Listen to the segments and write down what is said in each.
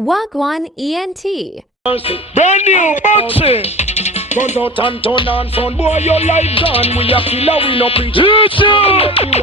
Wagwan ENT. Brand new boxing. Guns out and turn on, son boy, your life gone. We a killer, we no preach. Guns out and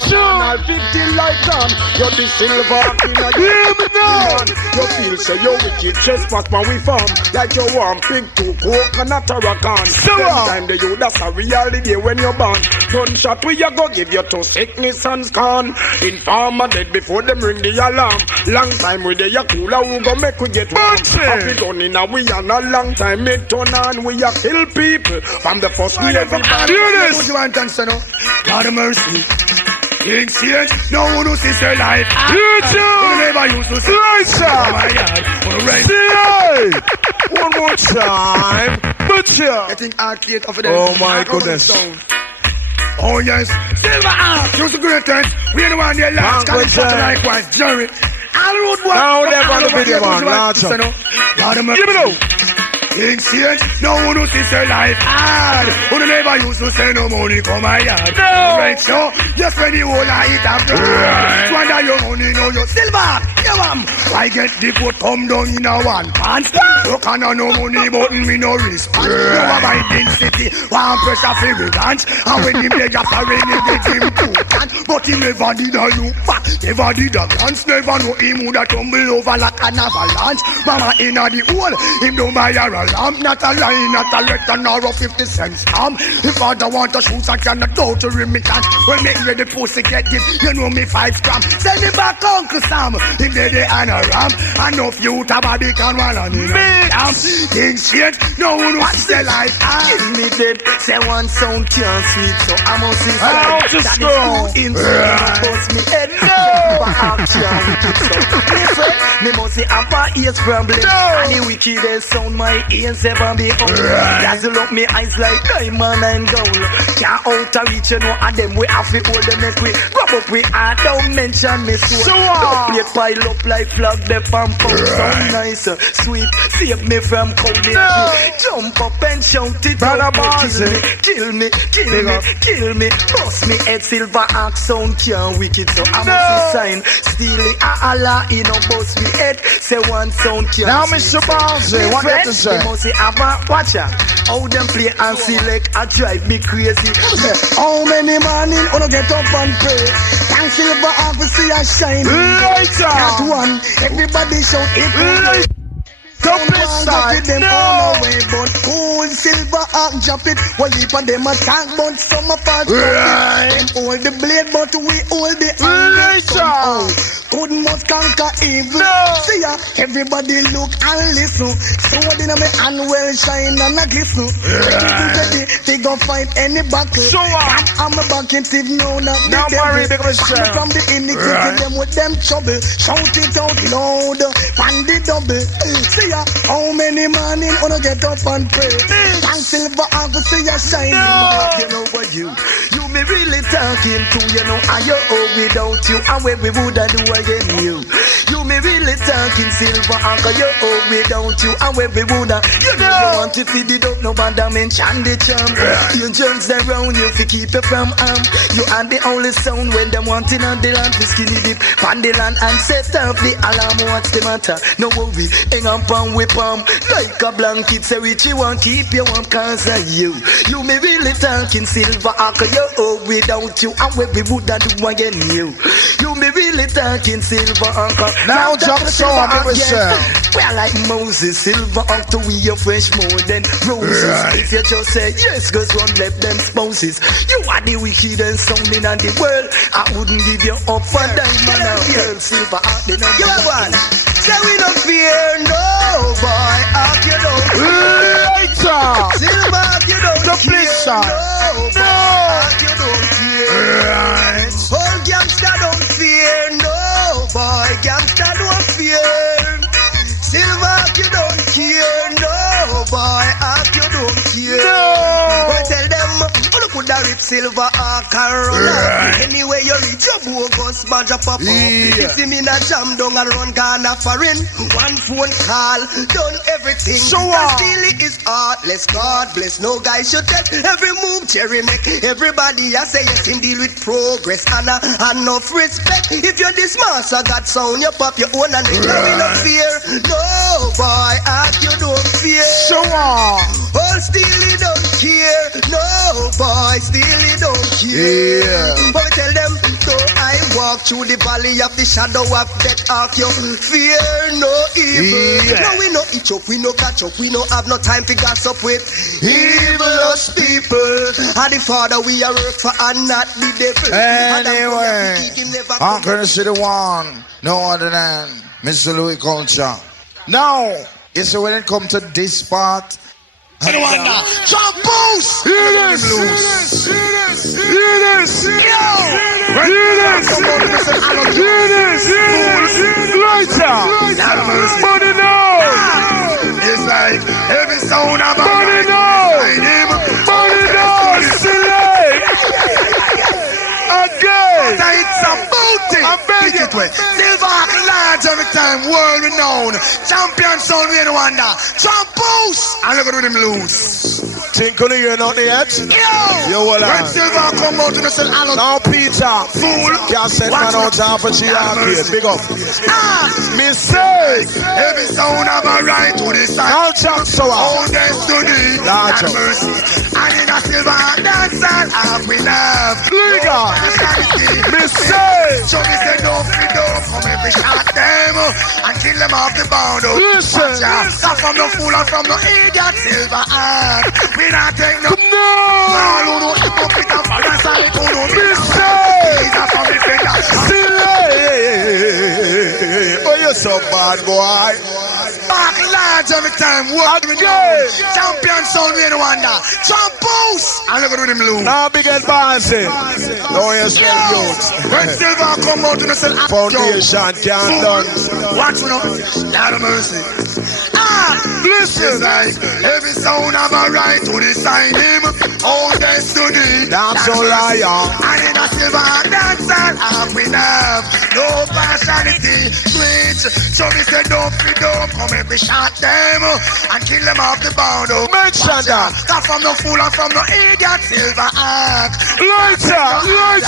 turn on, 50 like gone. You're the silver killer, you feel say you're wicked, trespass man we farm. Like you want pig to coconut or a can. Sometime the you, that's a reality when you're born. Gunshot we a go give you to sickness and scorn. Informer dead before them ring the alarm. Long time we dey a cooler, who go make we get warm. Happy done in a we and a long time it turn on, we a kill people. From the first day everybody do this. God of mercy. 𝐬𝐴, no one who sees their life. You never used to see it. Oh my God. One more time. Getting arcade of the oh my goodness. Oh yes. Silver out. Use the greatest. We are the one there last. Can it likewise, Jerry. All road one. Now they're going to be the one. God of mercy. Give me 𝐬𝐴, no one who sees their life hard. Who never used to say no money for my yard. No. Right, so just when you all I eat up. Right. Wonder your money, know your silver. Yeah, I get the foot come down in a one pants. You can't no money, but me no respond. You have my density, one pressure for me dance. And when him beg after rain, he get him too can't. But he never did a you fat, never did a dance. Never know him would a tumble over like an avalanche. Mama in a the hole, him don't buy a lamp. Not a line, not a letter, nor a 50 cents stamp. If father want to shoot, I cannot go to remittance. When make ready pussy get it, you know me 5 gram. Send him back Uncle Sam. Him dead and a ram. Enough you tabby can one on me. 𝐬𝐴, no one wants the life. Kill me dead. Say one sound can't sweet, so I must see that is too insane. Bust me head. No. Me must see upper ears grumbling. And the wickedest sound my ears ever be on. Dazzle up me eyes like diamond and gold. Can't out of reach, you know, and them we have to hold them neck. We rub up we heart, don't mention me soul. Don't plate pile up like flag, the pump out sound nice, sweet. Save me from coldness. Jump up and shout it out. Kill me, kill me, kill me. Bust me head, silver axe sound can't wicked, so I must sign. Steal it, Allah, you know, bust me head. Say one sound can't. Now, Mr. Barnsley, what you to say? They must have a watcher. How them play and select, I drive me crazy. How many morning wanna get up and pray? Thank silver officer and shine. That one, everybody shout it. Don't start them all away, but cool silver arc drop it. While heap of them attack, but some apart. Them hold the blade, but we hold the angle. Good must conquer evil. See ya, everybody look and listen. Sword in my hand well shine and a glisten. Ready, they gon' fight any battle. I'm a back in Steve, no, not the devil. From the iniquity, them with them trouble. Shout it out loud, pan the double. See ya, how many morning wanna get up and pray? And silver and to see ya shine. You know what you me really talking to, you know, I you oh without you, and when we woulda do again you me really talking silver anchor, you oh without you, and when we woulda, you know you want to feed it up, no bother mention the charm. You germs around you fi keep you from harm. You are the only sound when them wanting on the land, fi skinny dip on the land and set off the alarm. What's the matter? No worry, hang on palm with palm like a blanket. Say which you want keep you warm cause of you me really talking silver anchor, you oh without you, and when we woulda do again you me really talking silver anchor. Now jump so on it well like Moses, silver anchor we are fresh more than roses. If you just say yes, goes run left them spouses. You are the wickedest sound in the world. I wouldn't give you up for diamond and pearl. Silver anchor the number one. Say we don't fear no boy, anchor you don't silver you don't the police no boy, anchor you don't fear. Old gangster don't fear no boy, gangster don't fear. Silver you don't care no boy, you don't care. Well, tell them, oh look, could I silver arc and run. Anyway, you reach your bogus badge up. If you mean a jam down and run Ghana foreign, one phone call, done everything. Still it is heartless. God bless. No guy should tell every move Jerry make. Everybody I say yes him deal with progress and enough respect. If you're this master got sound, you pop your own and you no fear. No boy, you don't fear. Hold still you don't care. No boy, still you don't care. But tell them, so I walk through the valley of the shadow of death. Ark you fear no evil. No we no each up, we no catch up, we no have no time to gossip with evilous people. And the Father we are work for and not the devil. Anyway, I'm gonna see the one, no other than Mr. Louis Culture. Now, you see when it comes to this part, I don't want that. Jump boost! Hear this! Lighter! Money now! It's like every sound of money now! Money now! Silly! Again! It's a booty! I'm begging you! Silver large every time, world renowned. Champion sound we in wonder. Jump boost! I'm not gonna do them lose. Tinkle, you're not yet? Yo! When Silver come out to the cell, now Peter, fool, can't set man out half a GRP. Big up. Me say, every sound have a right to the side. Now Chuck Sour. All destiny. Large up. And in a Silver dancehall, half we love. Liga. Me say, show me say no freedom from every shot them and kill them off the bound. Listen. Stop from the fool and from the idiot Silver heart. We not take no. All who know hypocrite and parasite who know me oh, you're so bad, boy. Back large every time. What champion sound we in wonder. Jump boost. I'm not gonna do them lose. Now big advancing. No, yes, when Silver come out to the cell, foundation can't done. Watch me now. Lord of mercy. Listen, like every sound have a right to decide him. All destiny. That's all I am. And in a Silver dancehall, we have no partiality. Switch. So we say don't freedom. Come every shot them and kill them off the bound. Mention that. Come from the fool and from the idiot Silver arc. Lighter.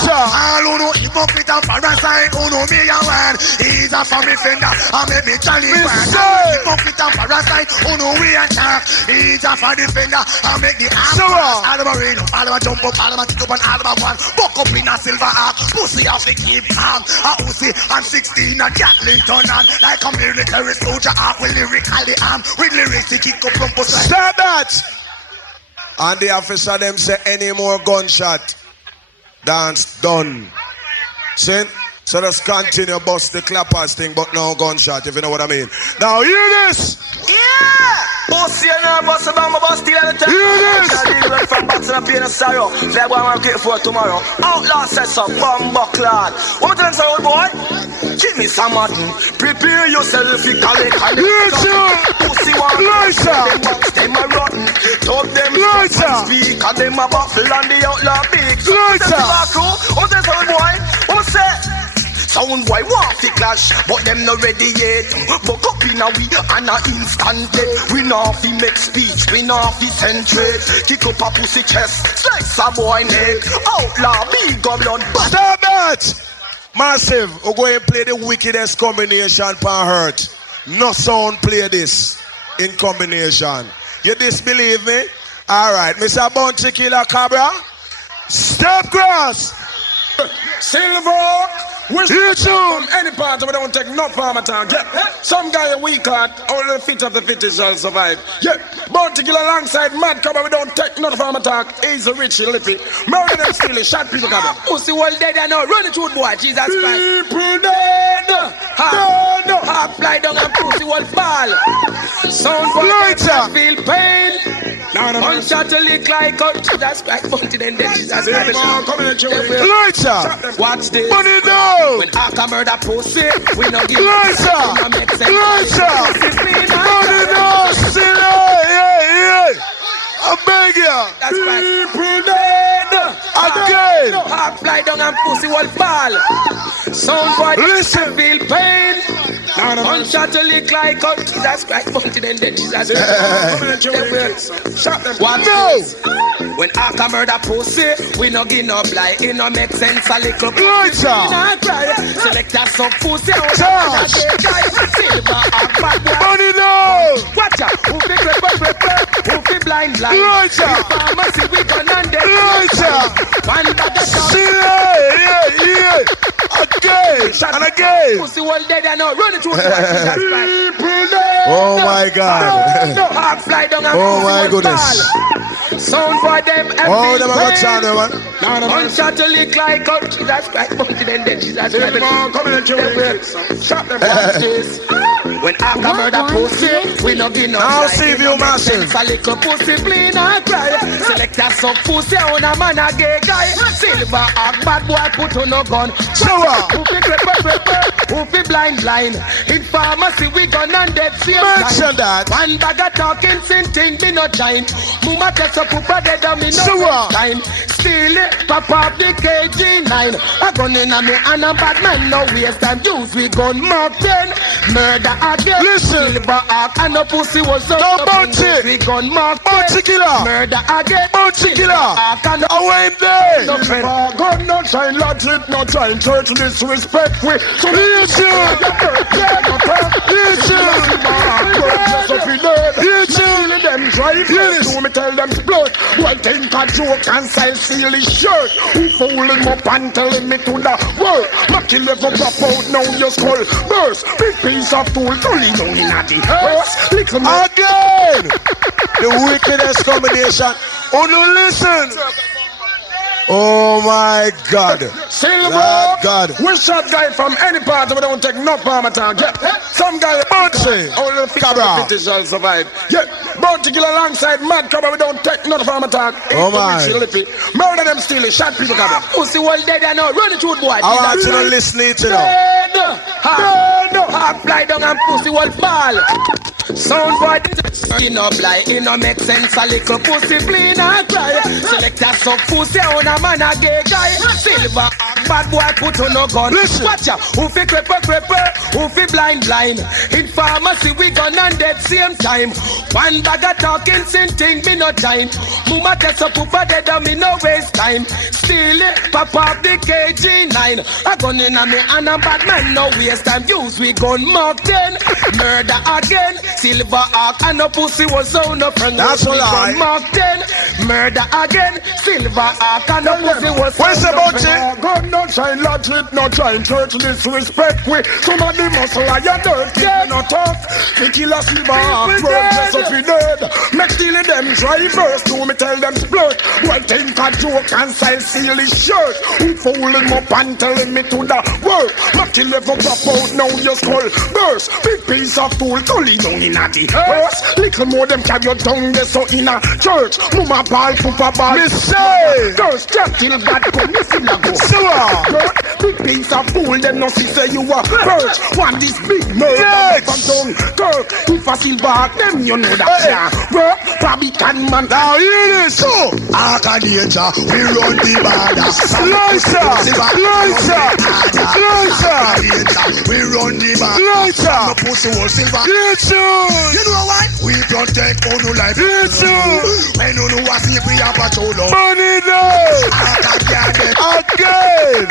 All who know hypocrite and parasite, who know me and one. He's a family fender. I make me jolly one. Hypocrite and parasite, who know we attack. He's a family defender. I make the arm. All of a rain, all of a jump up, all of a kick up and all of a one. Buck up in a Silver arc. Pussy off the keep calm. A Uzi and 16 and Gatling turn on. Like a military soldier arc with lyrically arm. With lyrics to kick up from both sides. Stop that! And the officer them say any more gunshot. Dance done. See? So just continue bust the clappers thing, but no gunshot, if you know what I mean. Now hear this! Yeah! Pussy and her bust about my bus still at the time. Hear this! From boxing up here in the sorrow. That's what I'm getting for tomorrow. Outlaw sets up, bomb clot. What am I telling you, old boy? Give me some mutton. Prepare yourself, you call it. Pussy one. Lighter! Them a rotten. Talk them. Lighter! Speak, and them a buffle and the outlaw big. Lighter! What am I telling you, boy? What am I saying? Sound boy want to clash, but them not ready yet. Buck up in a we and a instant death. We not fi make speech, we not fi centrate. Kick up a pussy chest, slice a boy neck. Outlaw, big go blood. Stop that! Massive, we're going to play the wickedest combination per hurt. No sound play this in combination. You disbelieve me? Alright, Mr. Bunchy Killer Cabra. Step grass! Silver! We're from any part of it, don't take no farm attack. Yeah. Some guy a weak heart, only the fit of the fittest shall survive. Yeah, but to kill alongside mad cover, we don't take no farm attack. He's a rich lippy. Murder them still, shot people cover. Pussy well dead and now run it through boy, Jesus Christ. People dead! Half fly down and pussy well fall. Sound boy feel pain. Gunshot to lick like a Jesus Christ, bunty then Jesus Christ. Lighter! Watch this. Money down! When after murder pussy, we no give Lighter! Money down! Still yeah. I beg you! That's right. People dead! Hawk fly down and pussy will fall. Sound boy, listen, feel pain. One shot to lick like out. Jesus Christ, bounty then dead. Jesus Christ. What no? When Hawk murder pussy, we no give no blight. It no make sense a little pussy. Select us some pussy. Silver Hawk bad boy. Money no. Watch out. Who fi blind blind. Pharmacy we gun and dead. One bag of shot. Again and again. Pussy well dead and now run it through the oh my God. Hawk fly down and oh my goodness. Sound for them and oh, them got sound, man. One shot to lick like out. Jesus Christ, bounty then dead. Jesus Christ. Shot them down this. When Hawk murder pussy, we no give no. I'll see you massive. A little pussy clean and cry. Select us some pussy on a man a gay guy. Silver Hawk bad boy put on no gun. Who fi who fi blind. In pharmacy we gun and dead same mention that. One bag of talking sin thing me no giant. Mama test up papa dead and me no time. Steal it, pop up the 𝐒𝐫𝐬9. A gun in a me and a bad man no waste time. Use we gun Mark 10. Murder again. Listen. Silver Hawk and a pussy was up. No bounty. We gun Mark 10. Bounty killer. Murder again. Bounty killer. Hawk and away there. No gun, no shine, logic, no time. Church disrespect we. So you too. You too. Them drive. Do me tell them blood. Well, think a joke and steal his shirt. Who fool him up and telling me to the world. Mackie level pop out now your skull burst. Big piece of tool to lead on in a the hearse. Again. The wickedest combination. Oh no, listen. Oh my God. Silver. God. We shot guy from any part of it don't take no palm attack. Yeah. Some guy Bounty. Only Cabra. the shall survive. Yeah. Bounty kill alongside mad Cabra we don't take no palm attack. Oh my. Murder them still shot people Cabra. pussy well dead and now run it through boy. I want you to listen to it, you know. Hawk fly down and pussy well fall. Sound boy, you know blind, it no make sense a little pussy clean and cry. Select us some pussy on a man a gay guy. Silver bad boy put on no gun. Listen. Watch out, who fi creeper, who fi blind. In pharmacy we gun and dead same time. One bag of talking sin thing me no time. Mama test up papa dead and me no waste time. Steal it, pop up the 𝐒𝐫𝐬9. A gun in a me and a bad man no waste time. Use we gun Mark 10. Murder again. Silver Hawk and no pussy was on no friend. That's all right. Mark 10. Murder again. Silver Hawk and no pussy was what's about it? God no shine logic, no shine church disrespect we. Somebody must lie and dirt, yeah, no talk. We kill a silver Hawk, dress up in dead. Make stealing them drivers, do me tell them split. Well think a joke and steal his shirt. Who fool him up and telling me to the world. Mackie level pop out now your skull burst. Big piece of tool to lead down in a the hearse. Little more them carry your tongue there so in a church. Mama ball, papa ball. Me say. Girls just till God come, me still a go. Big piece of fool, them no see say you a birch. Want this big murder from down. Girl, if a silver heart, them you know that yeah. Work, probably can man. Now hear this. So, Archangel, we run the border. Lighter. We run the border. Lighter. No pussy or silver. You too. You know what? We protect all no life. You too. When you know what we have a show love. Money though. Again.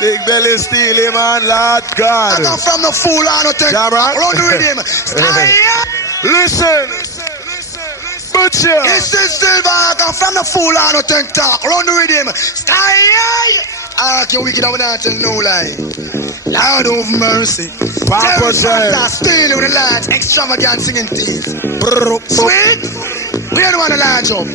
Big belly stealing, man, Lord God. I come from the fool, I don't think. Jamrock. Run with him. Listen. Butcher. This is Silver. I come from the fool, I don't think. Talk. Run with him. You wicked out without no lie. Lord of mercy. Purposefully. Stealing with the lads. Extravagant singing thieves. Sweet. We don't want to large up.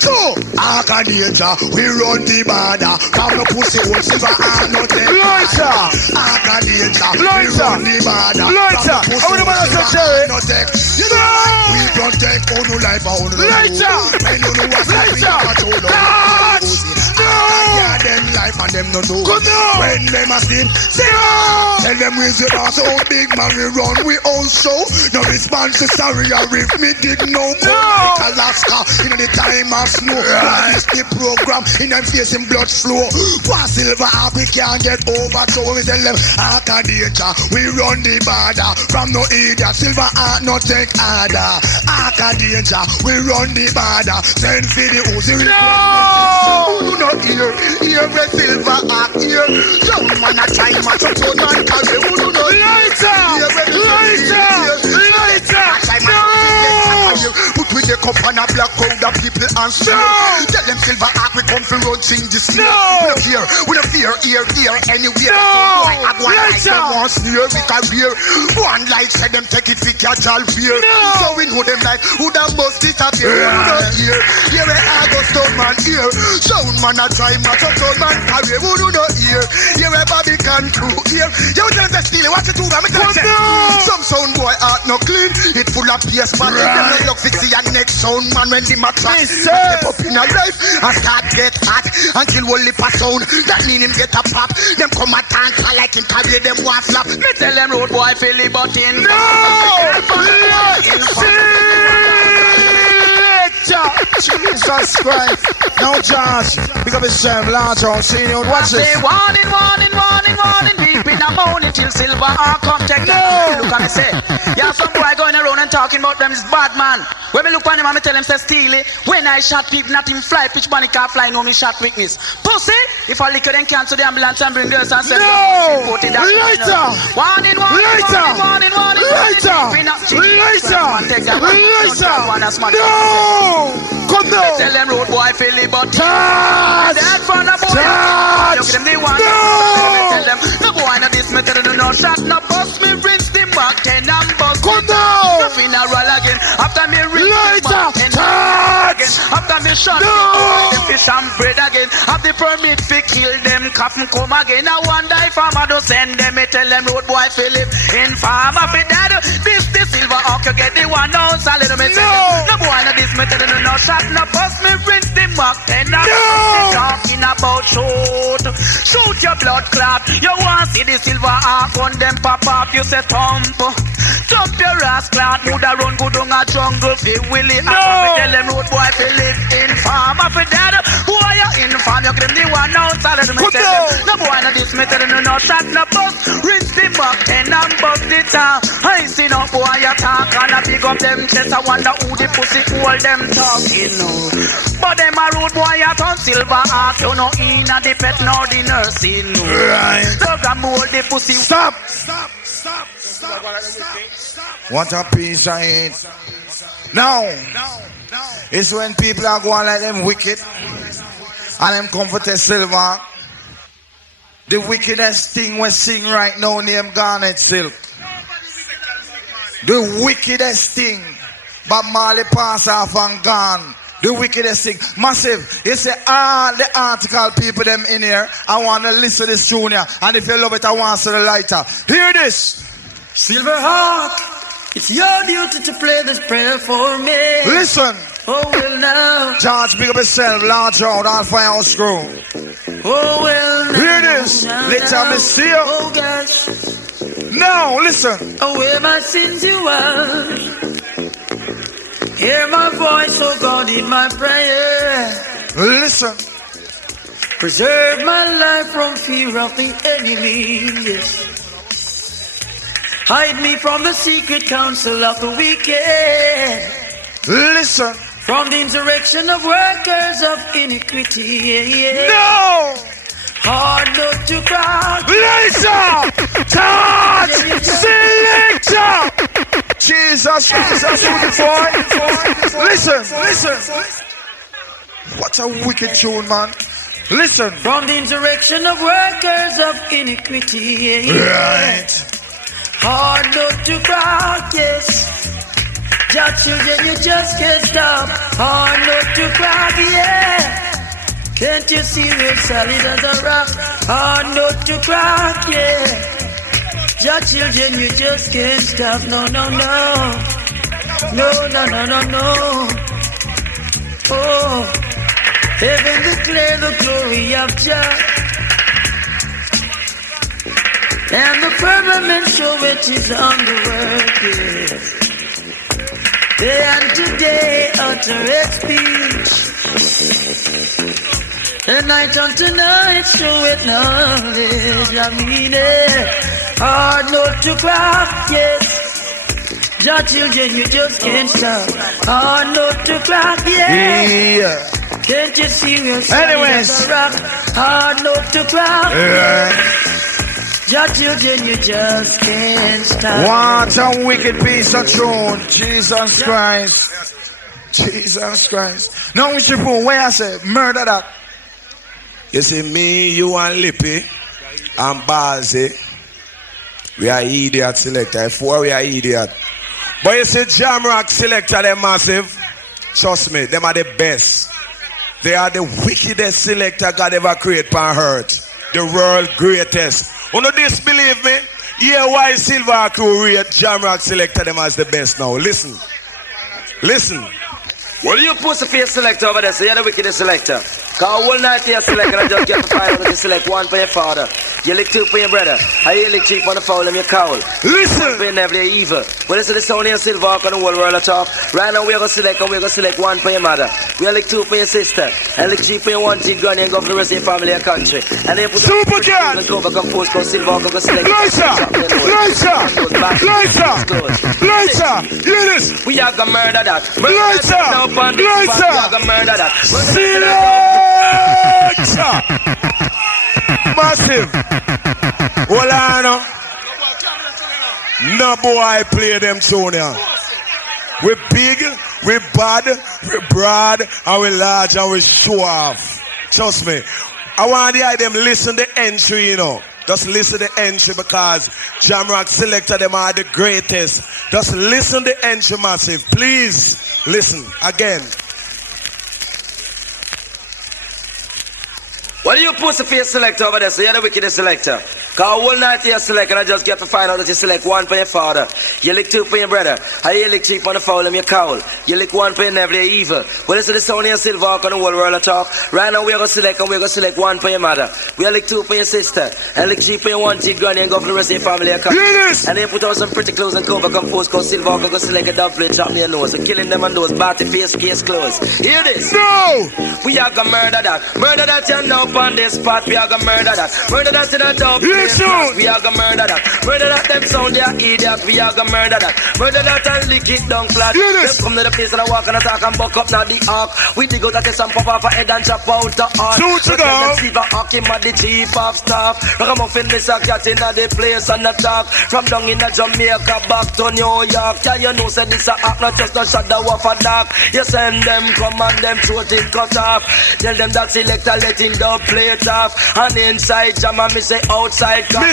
So, Archangel, we run the border. Come no pussy, what silver and nothing. Lighter. Archangel, we run the border. Lighter. I want to man say Jerry. You know what? We protect all no life, all no life. Lighter. When you know what's Lighter. happening, time and them no do. When them a sleep, tell them raise your house, oh big man we run we own show. No response to sorry or if me dig no more. Alaska in the time of snow. This the program in them facing blood flow. One silver up we can't get over. So we tell them Arcadia, we run the border. From no idiot, silver heart no take order. Arcadia, we run the border. Send for the Uzi. No, not here. Here we silver heart here. Young man a time at a phone and carry. Lighter! Put with the cup and a black crowd of people and sing. Tell them silver heart we come for road sing this year. We don't fear, here, anywhere. I go and like them once near we career. One light said them take it for casual fear. So we know them like who done bust it up here. Who don't hear? Here I go stone man here. Sound man a try match up stone man career. Who do not hear? Here Bobby can crew here. You tell them to steal it. What you do? I'm some sound boy art no clean. It full of PS but them no look fix your next sound man when the mattress step up in a life and start get hot until one lip a sound. That mean him get a pop. Them come a tank like him carry them one flap. Me tell them road boy feel it but in Jesus Christ. No Josh. Pick up yourself, large on senior. Watch this. Warning, deep in the morning till silver heart come take it. Look at me say, yeah, some boy going around and talking about them is bad man. When me look on him and me tell him say steal it. When I shot people, not him fly, pitch panic car fly, no me shot witness. Pussy, if I lick it then cancel the ambulance and bring girls and say, no, later. Warning. No, come on. Tell them road boy feel it but charge. That from the boy. Look them they want. Tell them no boy no this me tell them no shot no bust me rinse them back ten and bust. Come on. No funeral again after me rinse them back ten again after me shot them fish and bread again. Have the permit fi kill them calf and come again. I wonder if farmer do send them. Me tell them road boy fi live in farmer fi dad. This the silver hawk you get the 1 ounce a little me tell them. No boy no this me tell them no shot no bust me rinse them back ten and talking about shoot your blood clot. You want see the silver arc on them pop up. You say thump your ass clot. Woulda run good on a jungle fi willy. Tell them road boy fi live in farm fi dad. Boy you in farm you give them the 1 ounce a little me tell them. No boy no this me tell them no shot no bust rinse them back ten and bust the town. I see no boy you talk and I pick up them chest. I wonder who the pussy hold them talking but them a road boy you turn silver heart. You know in a the pet nor the nursing so come hold the pussy. Stop. What a piece of it. Now it's when people are going like them wicked and them come for the silver. The wickedest thing we sing right now named Garnet Silk. The wickedest thing. But Marley pass off and gone. The wickedest thing. Massive. You say all the article people them in here. I want to listen to this tune here. And if you love it, I want to see the lighter. Hear this. Silverhawk, it's your duty to play this prayer for me. Listen. Oh well now. George, big up yourself. Large round on Firehouse Screw. Oh well now. Hear this. Let me see you. Oh gosh. Now listen. Away my sins you are. Hear my voice, oh God, in my prayer. Listen. Preserve my life from fear of the enemy. Yes. Hide me from the secret counsel of the wicked. Listen. From the insurrection of workers of iniquity. Yeah. No. Hard not to crack. Listen. Touch. Selector. Jesus, listen. What a wicked tune, man. Listen. From the insurrection of workers of iniquity. Right. Hard not to crack, yes. Your children, you just can't stop. Hard not to crack, yeah. Can't you see we're solid as a rock? Hard not to crack, yeah. Your children, you just can't stop. No. Oh, heaven declare the glory of Jah. And the firmament show it is on the work, yes. Day and today utter its speech. And night unto night show it knowledge. I mean it. Hard not to crack, yes. Your children, you just can't stop. Hard not to crack, yes. Yeah. Can't you see yourself? Anyways. Hard not to crack, yes. Your children, you just can't stop. What a wicked piece of throne. Jesus Christ. Jesus Christ. Now we should put where I say murder that. You see me, you and Lippy and Bazzy. We are idiot selector. Four we are idiot. But you see Jamrock selector, they're massive. Trust me, them are the best. They are the wickedest selector God ever created on earth. The world greatest. You know disbelieve me? Yeah, why Silver Crew rate Jamrock selector them as the best now? Listen. Listen. Well, you pussyface selector over there, so you're the wickedest selector. Cause all night you're selecting and just get to 500 to select one for your father. You lick two for your brother. And you lick three for the foul and your cowl. Listen! You're never evil. Well, this is the sound of your silver on the whole world of talk. Right now we're going to select and we're going to select one for your mother. We'll lick two for your sister. And lick three for your one G granny and go for the rest of your family and country. And then put Super Cat! and go back and post cause silver and go select. Lighter! Hear this! We are going to murder that. Lighter! We are going to murder that. Massive. Hold on. No boy play them tune here. We big, we bad, we broad, and we large, and we show off. Trust me. I want them listen the entry, you know. Just listen the entry because Jamrock selected them are the greatest. Just listen the entry, massive. Please listen again. Well, you pussyface selector over there, so you're the wickedest selector. Cause all night you're selecting, I just get to find out that you select one for your father. You lick two for your brother. And you lick three for the foul and your cowl. You lick one for your never evil. Well, this is the sound of your silver on the whole world of talk. Right now we're going to select and we're going to select one for your mother. We'll lick two for your sister. And lick three for your one G granny and go for the rest of your family and country. And then put out some pretty clothes and cover compose cause silver on go select a dub plate, chop me a nose. And killing them on those batty face case clothes. Hear this? No! We are gonna murder that. Murder that you know on this spot. We are gonna murder that. Murder that in a dub. We are gonna murder that. Murder that them sound they are idiot. We are gonna murder that. Murder that and lick it down flat. Them come to the place and I walk and I talk and buck up now the ark. We dig out that some pop off a head and chop out the heart. Shoot to go. Receive a ark him at the chief of staff. Ragamuffin this a cat in the place and the talk. From down in the Jamaica back to New York. Yeah, you know say this a act not just a shadow of a dark. You send them come and them throat it cut off. Tell them that selector letting the plate off. And inside jam and me say outside cut.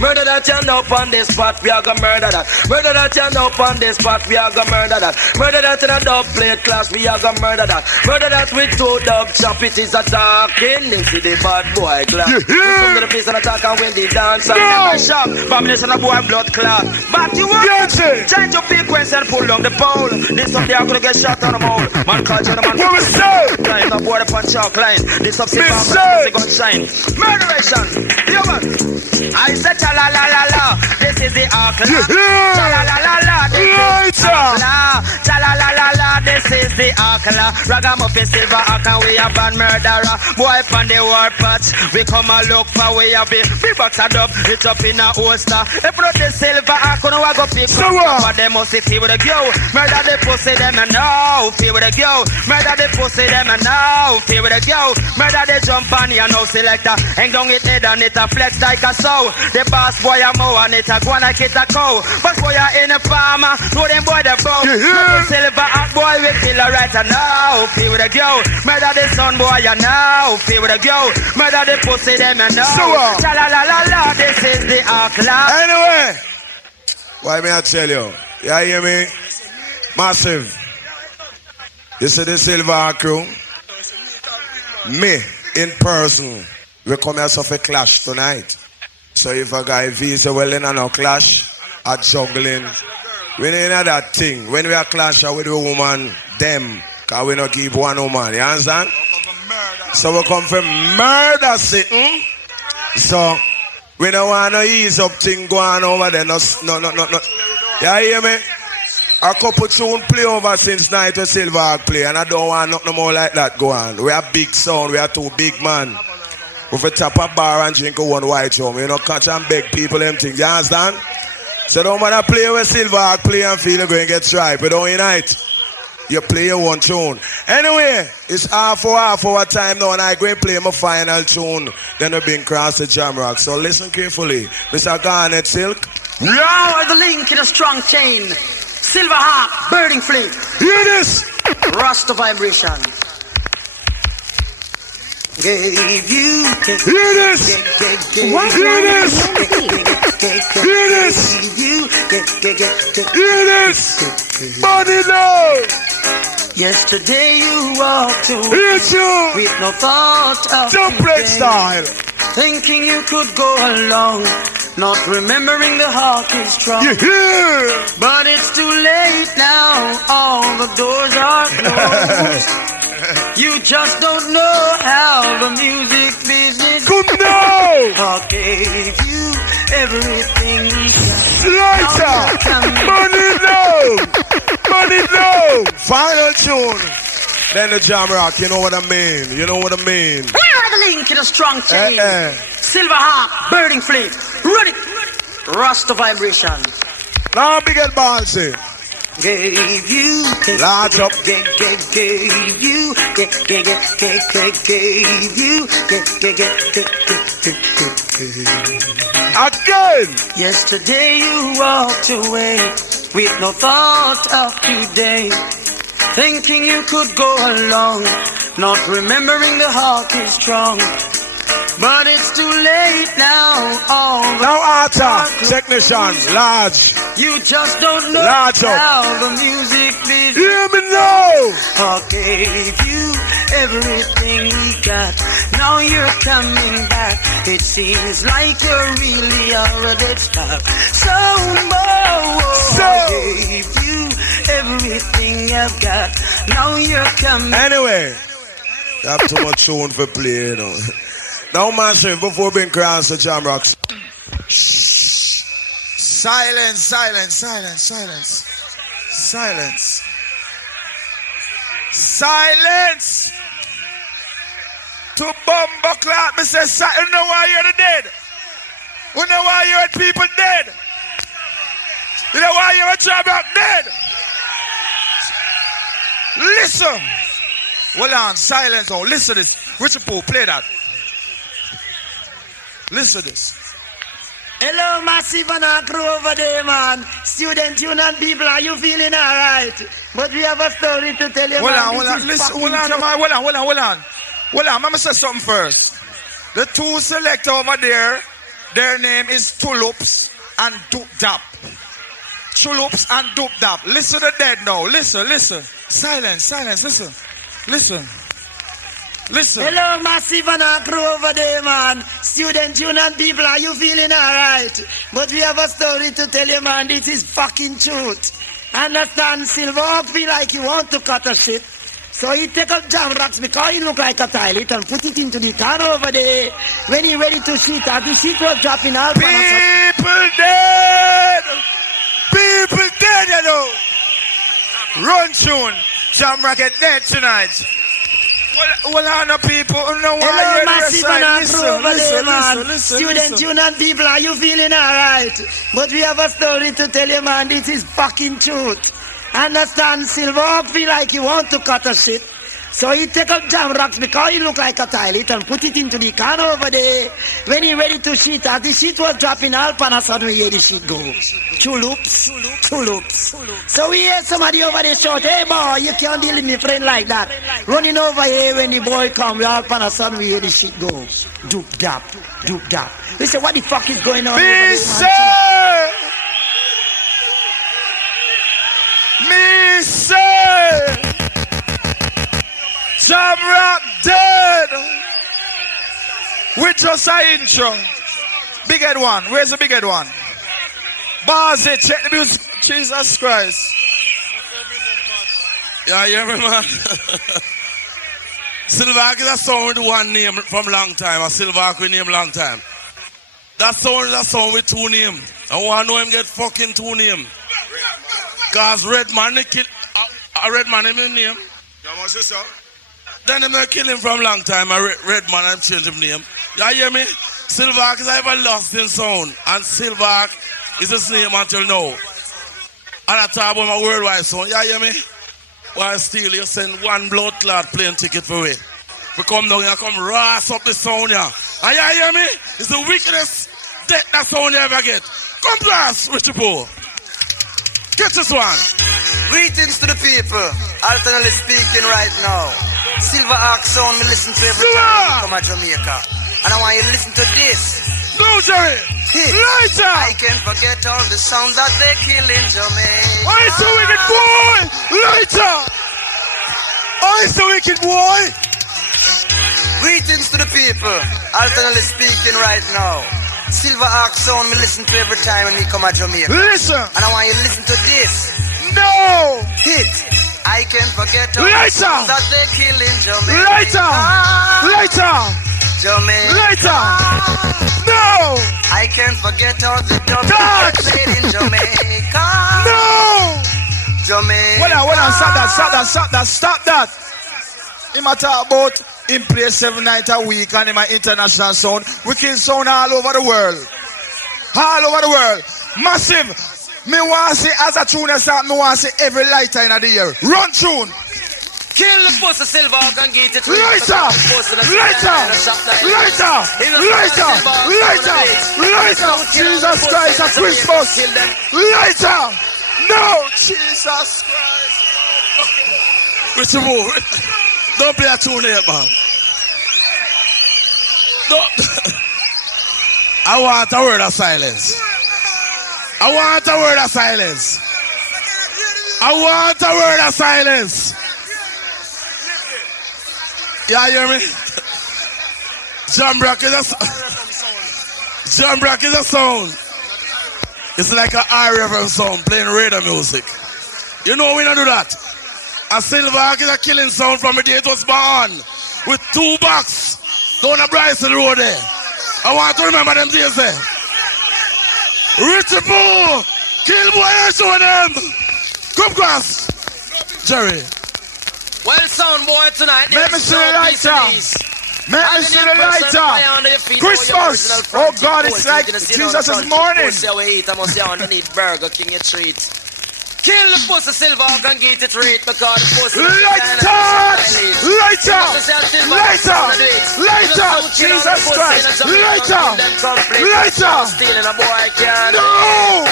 Murder that you know on this spot, we are gonna murder that. Murder that you know on this spot, we are gonna murder that. Murder that in a dub plate class, we are gonna murder that. Murder that with two dub chop, it is attacking. Into the bad boy class. Come to the place and attack and win the dance. And never shop, but this on a boy blood clot. But you want change your frequency and pull down the pole. This up there, I'm gonna get shot on the mole. Man culture, the man. What we say? Climb the board upon chalk line. This up, say, gun shine. Murderation. You want? I said cha la la la la, this is the arc la. Cha la la la la, this is the arc la. Cha la la la la, this is the arc la. Ragamuffin silver arc and we have a murderer. Boy on the war patch, we come and look for we have it. We box a dub, it up in a holster. If not the silver arc, we go pick up. But they must feel with a girl. Murder the pussy them and now feel with a girl. Murder the pussy them and now feel with a girl. Murder the jump on you know selector. Hang down it head and it a flex like a sow. The boss boy a mow and it a go like it a cow. But boy a in a farmer, know them boy the bow. Silver hot boy we kill a right and now feel with a girl. Murder the son boy and now feel with a girl. Murder the pussy them and now. Cha la la la la, this is the arc la. Anyway, why may I tell you? You hear me? Massive. You see the Silver Crew? Me, in person, we come here for a clash tonight. So if a guy visa well in a clash, a juggling, we need that thing. When we are clash with a woman, them, because we not keep one woman, you understand? So we come for murder sitting. So We don't want to ease up thing going over there. No. You hear me? A couple tune play over since night of Silver play, and I don't want nothing more like that go on. We are big sound, we are two big man. With a tap a bar and drink a one white rum. You know, catch and beg people them things. You understand? So don't matter play with Silver play and feel you're going to get tripe. You don't unite. You play your one tune. Anyway, it's half hour time now, and I go and play my final tune. Then we bring cross the Jamrock. So listen carefully. Mr. Garnet Silk. Now the link in a strong chain. Silver harp, burning flame. Hear this. Rasta vibration. Gave you. Hear this. Hear this. Hear this. Hear this. Body love. Yesterday you walked away Hear you. with no thought of Jump break style. thinking you could go along, not remembering the heart is strong. You hear? But it's too late now, all the doors are closed. You just don't know how the music business Come now. I gave you everything. Slicer. Money low. Final tune. Then the Jamrock, you know what I mean. You know what I mean. Where are the link in a strong chain? Silver harp, burning flame. Run it. Rasta vibration. Now big and bouncy. Gave you. Large up. Gave you. Again. Yesterday you walked away with no thought of today, thinking you could go along, not remembering the heart is strong. But it's too late now. All the Now Arthur, technician, large. you just don't know Large up. how the music business. Hear me now. I gave you everything we got. Now you're coming back. It seems like you're really already stuck. So more. I gave you everything I've got. Now you're coming. Anyway, you have too much tune for play, you know. Now, master, before being crossed the Jamrock. Silence. To bumbo clap, me say, you know why you're the dead? You know why you're people dead? You know why you're a Jamrock dead? Listen. Hold on, silence. Oh, listen to this. Richard Poole, play that. Listen to this. Hello, Massive and our crew over there, man. Student union people, are you feeling alright? But we have a story to tell you. Hold on. Listen, hold on. Hold on, I'm gonna say something first. The two selectors over there, their name is Tulips and Doop Dap. Tulips and Doop Dap. Listen to that now. Listen. Silence, listen. Hello, Massive and our crew over there, man. Student union people, are you feeling alright? But we have a story to tell you, man. This is fucking truth. Understand, Silver feel like he want to cut a shit. So he take up Jamrocks because he look like a toilet and put it into the can over there. When he ready to shit, as the shit was dropping out. People dead, you know. Run tune. Jamrock is dead tonight. Well, on the people who know why hello, you're Massive and our crew over there, man. Listen. Student union people, are you feeling alright? But we have a story to tell you, man. This is fucking truth. Understand, Silver feel like he want to cut a shit. So he take up Jamrocks because he look like a toilet and put it into the can over there. When he ready to shit, as the shit was dropping out, and suddenly we hear the shit go. Tulips. So we hear somebody over there shout, hey boy, you can't deal with me friend like that. Running over here when the boy come, all and suddenly we hear the shit go. Doop dap. We say, what the fuck is going on? Me say, Jamrock dead. With just an intro. Big head one. Where's the big head one? Barzy, check the music. Jesus Christ. Yeah, you hear me, man? Silverhawk is a song with one name from long time. A Silverhawk with name long time. That sound is a song with two names. I want to know him get fucking two names. Cause Redman, they kill a Redman in his name. Then they kill him from a long time. A Redman, I'm changing his name. You hear me? Silverhawk is everlasting sound. And Silverhawk is his name until now. And I talk about my worldwide sound. You hear me? While still you send one blood clot plane ticket for it. We come down here, come ras up the sound here. And you hear me? It's the wickedest death that sound you ever get. Come blast, Richie Poe. Get this one. Greetings to the people. Alternately speaking right now. Silverhawk sound me listen to every time I come to Jamaica. And I want you to listen to this. No, Jerry. Lighter. I can't forget all the sound that they kill in Jamaica. I so wicked boy. Lighter. I so wicked boy. Greetings to the people. Alternately speaking right now. Silverhawk sound me listen to every time when me come to Jamaica. Listen. And I want you to listen to this. No. Hit. I can't forget all the sound that they kill in Jamaica. Lighter. Lighter. Jamaica. Lighter. No. I can't forget all the dubs that played in Jamaica. No. Jamaica. Stop that. He matter about him play 7 nights a week and him an international sound. We kill sound all over the world. All over the world. Massive. Me want to see as a tune start, me want to see every lighter in the year. Run tune. Kill the pussy Silverhawk and get it. Lighter. Jesus Christ at Christmas. Lighter. No. Jesus Christ. Richie Poe. Don't play a tune here, man. Don't. I want a word of silence. I want a word of silence. I want a word of silence. You hear me? Jamrock is a sound. It's like an RFM sound playing radio music. You know we don't do that. A Silverhawk is a killing sound from the day it was born. With 2 bucks down the Bryson Road there. I want to remember them days there. Richie Poe, kill boy and show them. Come cross. Jerry. Well, sound boy tonight. Let me see the lighter. Let me see the lighter. Christmas. Oh God, it's like Jesus is morning. Burger King a treat. Kill the pussy Silverhawk and get it right because the pussy Lighter! Jesus Christ! Lighter! Stealing a boy can. No!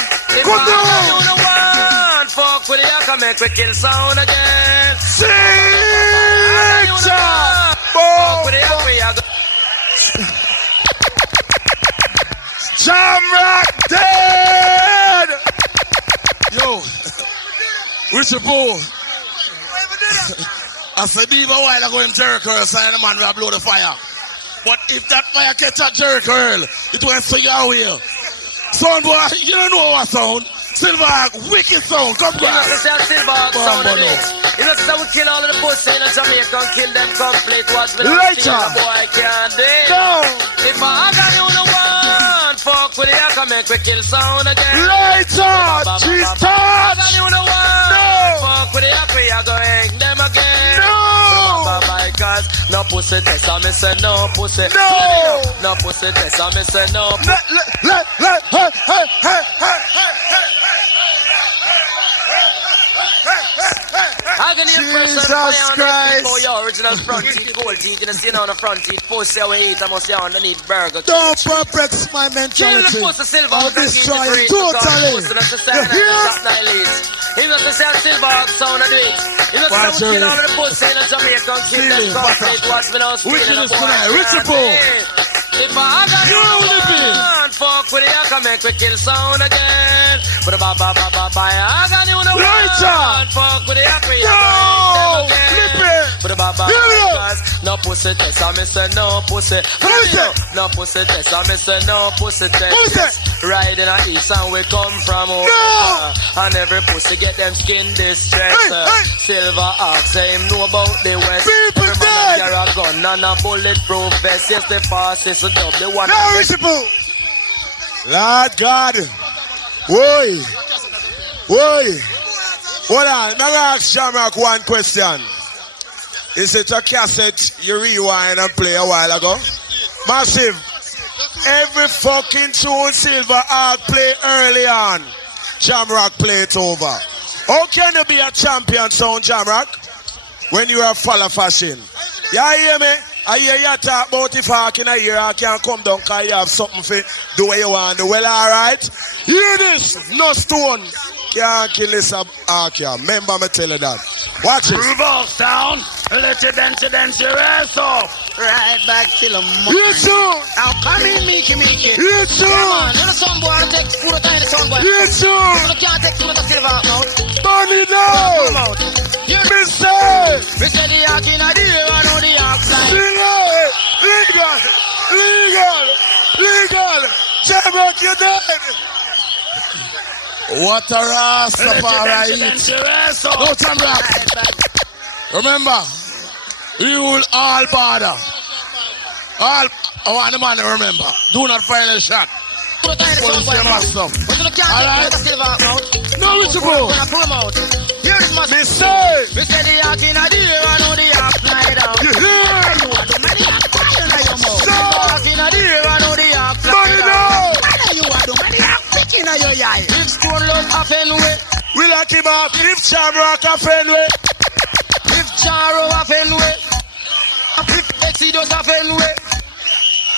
Come down! You the one fuck with the can make we kill sound again. Jamrock dead! Yo, Richie Poe. I said, even a while ago in Jericho, saying the man will blow the fire. But if that fire catch a Jericho, it will see you out here. Sound boy, you don't know what sound. Silverhawk, wicked sound. Come back. You know, Silverhawk sound of it. You know, so we kill all of the pussy in Jamaica and kill them complete. What's the boy can't do? No. If I got you the one, fuck with the can make we kill sound again. Lighter! She's touched! I got you the one, fuck with the we are going them again. No! Because no pussy test, I say no pussy. No! No pussy test, I say no pussy. Jesus Christ! For your original front teeth, gold teeth, you see on the front teeth, pussy we eat, I must say underneath burger. Don't perplex my mentality. Kill the pussy silver, I'll destroy it totally. He not to say Silverhawk sound of it. He not to say kill all of the pussy in Jamaica and kill them complete. What's been out stealing a boy. Richie Poe. If I got you fuck with it, I can make we kill sound again. But I got you the one, fuck with it, I can No! no pussy test, I me say no pussy. No pussy test, I me say no pussy test. Riding a east and we come from over. And every pussy get them skin distress. Silverhawk say him know about the west. Every man a gun and a bulletproof vest. Yes, the fastest dub, the one. No, Richie Poe. Lord God. Woi. Woi. Hold on. I'm going to ask Jamrock one question. Is it a cassette you rewind and play a while ago? Massive. Every fucking tune Silver Arc play early on. Jamrock play it over. How can you be a champion sound, Jamrock, when you are full of fashion? You hear me? I hear you talk about if I can hear I can come down because you have something for do what you want. Well, alright? Hear this. No stone. Can't kill this arc here. Remember me tell you that. Watch it. Reverse down. Let you dance your ass off. Right back till a month. You too. Now come in, Mickey. You too. Come on, little son boy, I'll take food time the son boy. You too. You can't take food of Silver out now. Burn it down. Me say. We say the ark in a deal, I know the ark side. Legal. Jamrock, you dead. What a Rastafari. No, Jamrock. Remember, rule all border. All, I want the man to remember. Do not fire a shot. Alright? No, it's a bro. Me say. We say the ark in a deal, I know the ark side out. You hear? The ark in a deal, I know the ark side out. You are the money ark picking at your eye. If stone love a Fenway. We lock him up. If Jamrock a Fenway. If Charo a Fenway. If Exodus a Fenway.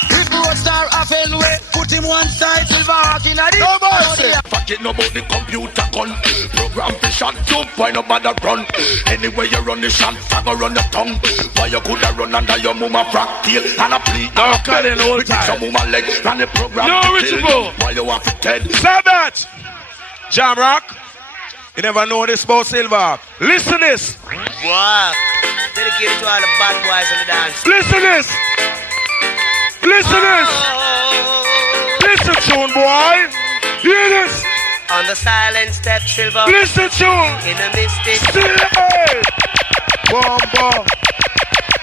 If Roadstar a Fenway. Put him one side, Silver Ark in a deal. No mercy. Forget about the computer gun. Program to shot to why no bother run. Anyway you run the shot, fag run the tongue. Why you coulda run under your mama frack tail and a plea. No, calling all time. Some woman leg and the program. No, to Richard kill you. Bull. Why you want to dead? Say that. Jamrock. You never know this about Silver. Listen this. Wow. Dedicated to all the bad boys on the dance. Listen this. Listen this. Listen tune, boy. Hear this. On the silent step, Silver. Listen tune. In a mystic. Hey. Bomba.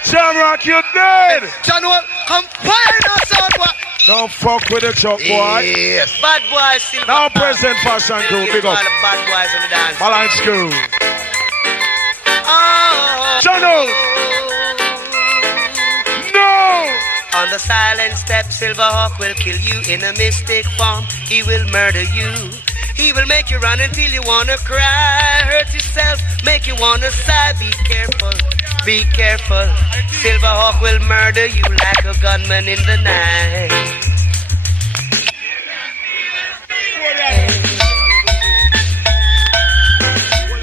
Jamrock, you're dead. John, come fire now, son. Don't fuck with the truck, boy. Yes. Bad boys, Silver. Now present fashion crew, big up. All the bad boys on the dance. Balance crew. Oh. Channel. No. On the silent step, Silverhawk will kill you in a mystic form. He will murder you. He will make you run until you wanna cry. Hurt yourself, make you wanna sigh. Be careful, be careful. Silverhawk will murder you like a gunman in the night.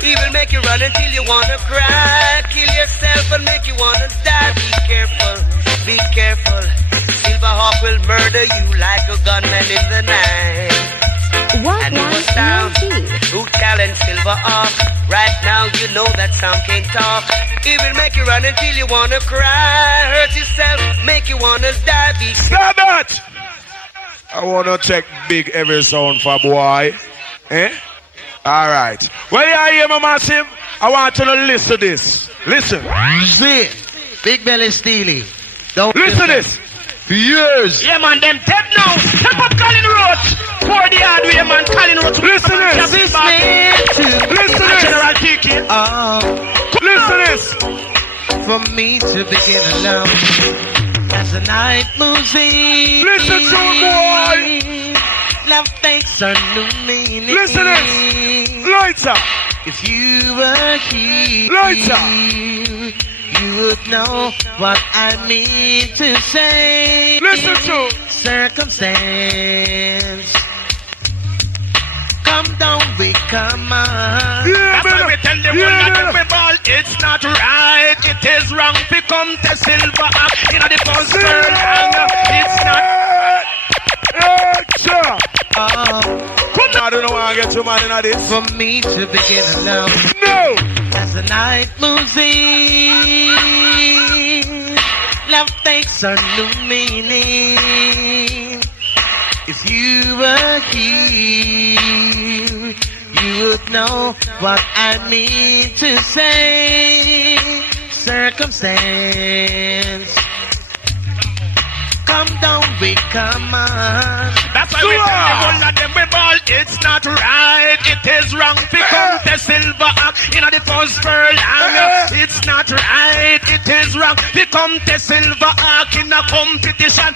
He will make you run until you wanna cry. Kill yourself and make you wanna die. Be careful, be careful. Silverhawk will murder you like a gunman in the night. What And it was was down ENT? who challenged Silverhawk. Right now you know that sound can't talk. He will make you run until you wanna cry. Hurt yourself, make you wanna die. Be Stop it! I wanna check big every sound for boy. Eh? Alright. Well, you hear my massive? I want you to listen to this. Listen. See, Big Belly Steely. Don't Listen to this. Years. Yeah, man, them dead now. Step up Colin Roach. For the hard way, man. Colin Roach. Listen to this. Listen to this. General Peaking. Listen to this. For me to begin alone as the night moves in. Listen to it, boy. Love takes a new meaning. Listen to this. Lighter. If you were here, Lighter. you would know what I mean to say. Listen to circumstance. Come down, we come on. Yeah, That's why we tell the one that every ball, it's not right. It is wrong to come to Silver Ark. You know the first girl hang. It's not. I don't know why I get too mad in this. For me to begin alone. No. As the night moves in, love takes a new meaning. If you were here, you would know what I mean to say. Circumstance. come down, we come on. That's why we tell the whole of them we ball. It's not right, it is wrong. Pick up the silver act in the first furlong. It's not right, it is wrong. Pick up the silver act in a competition.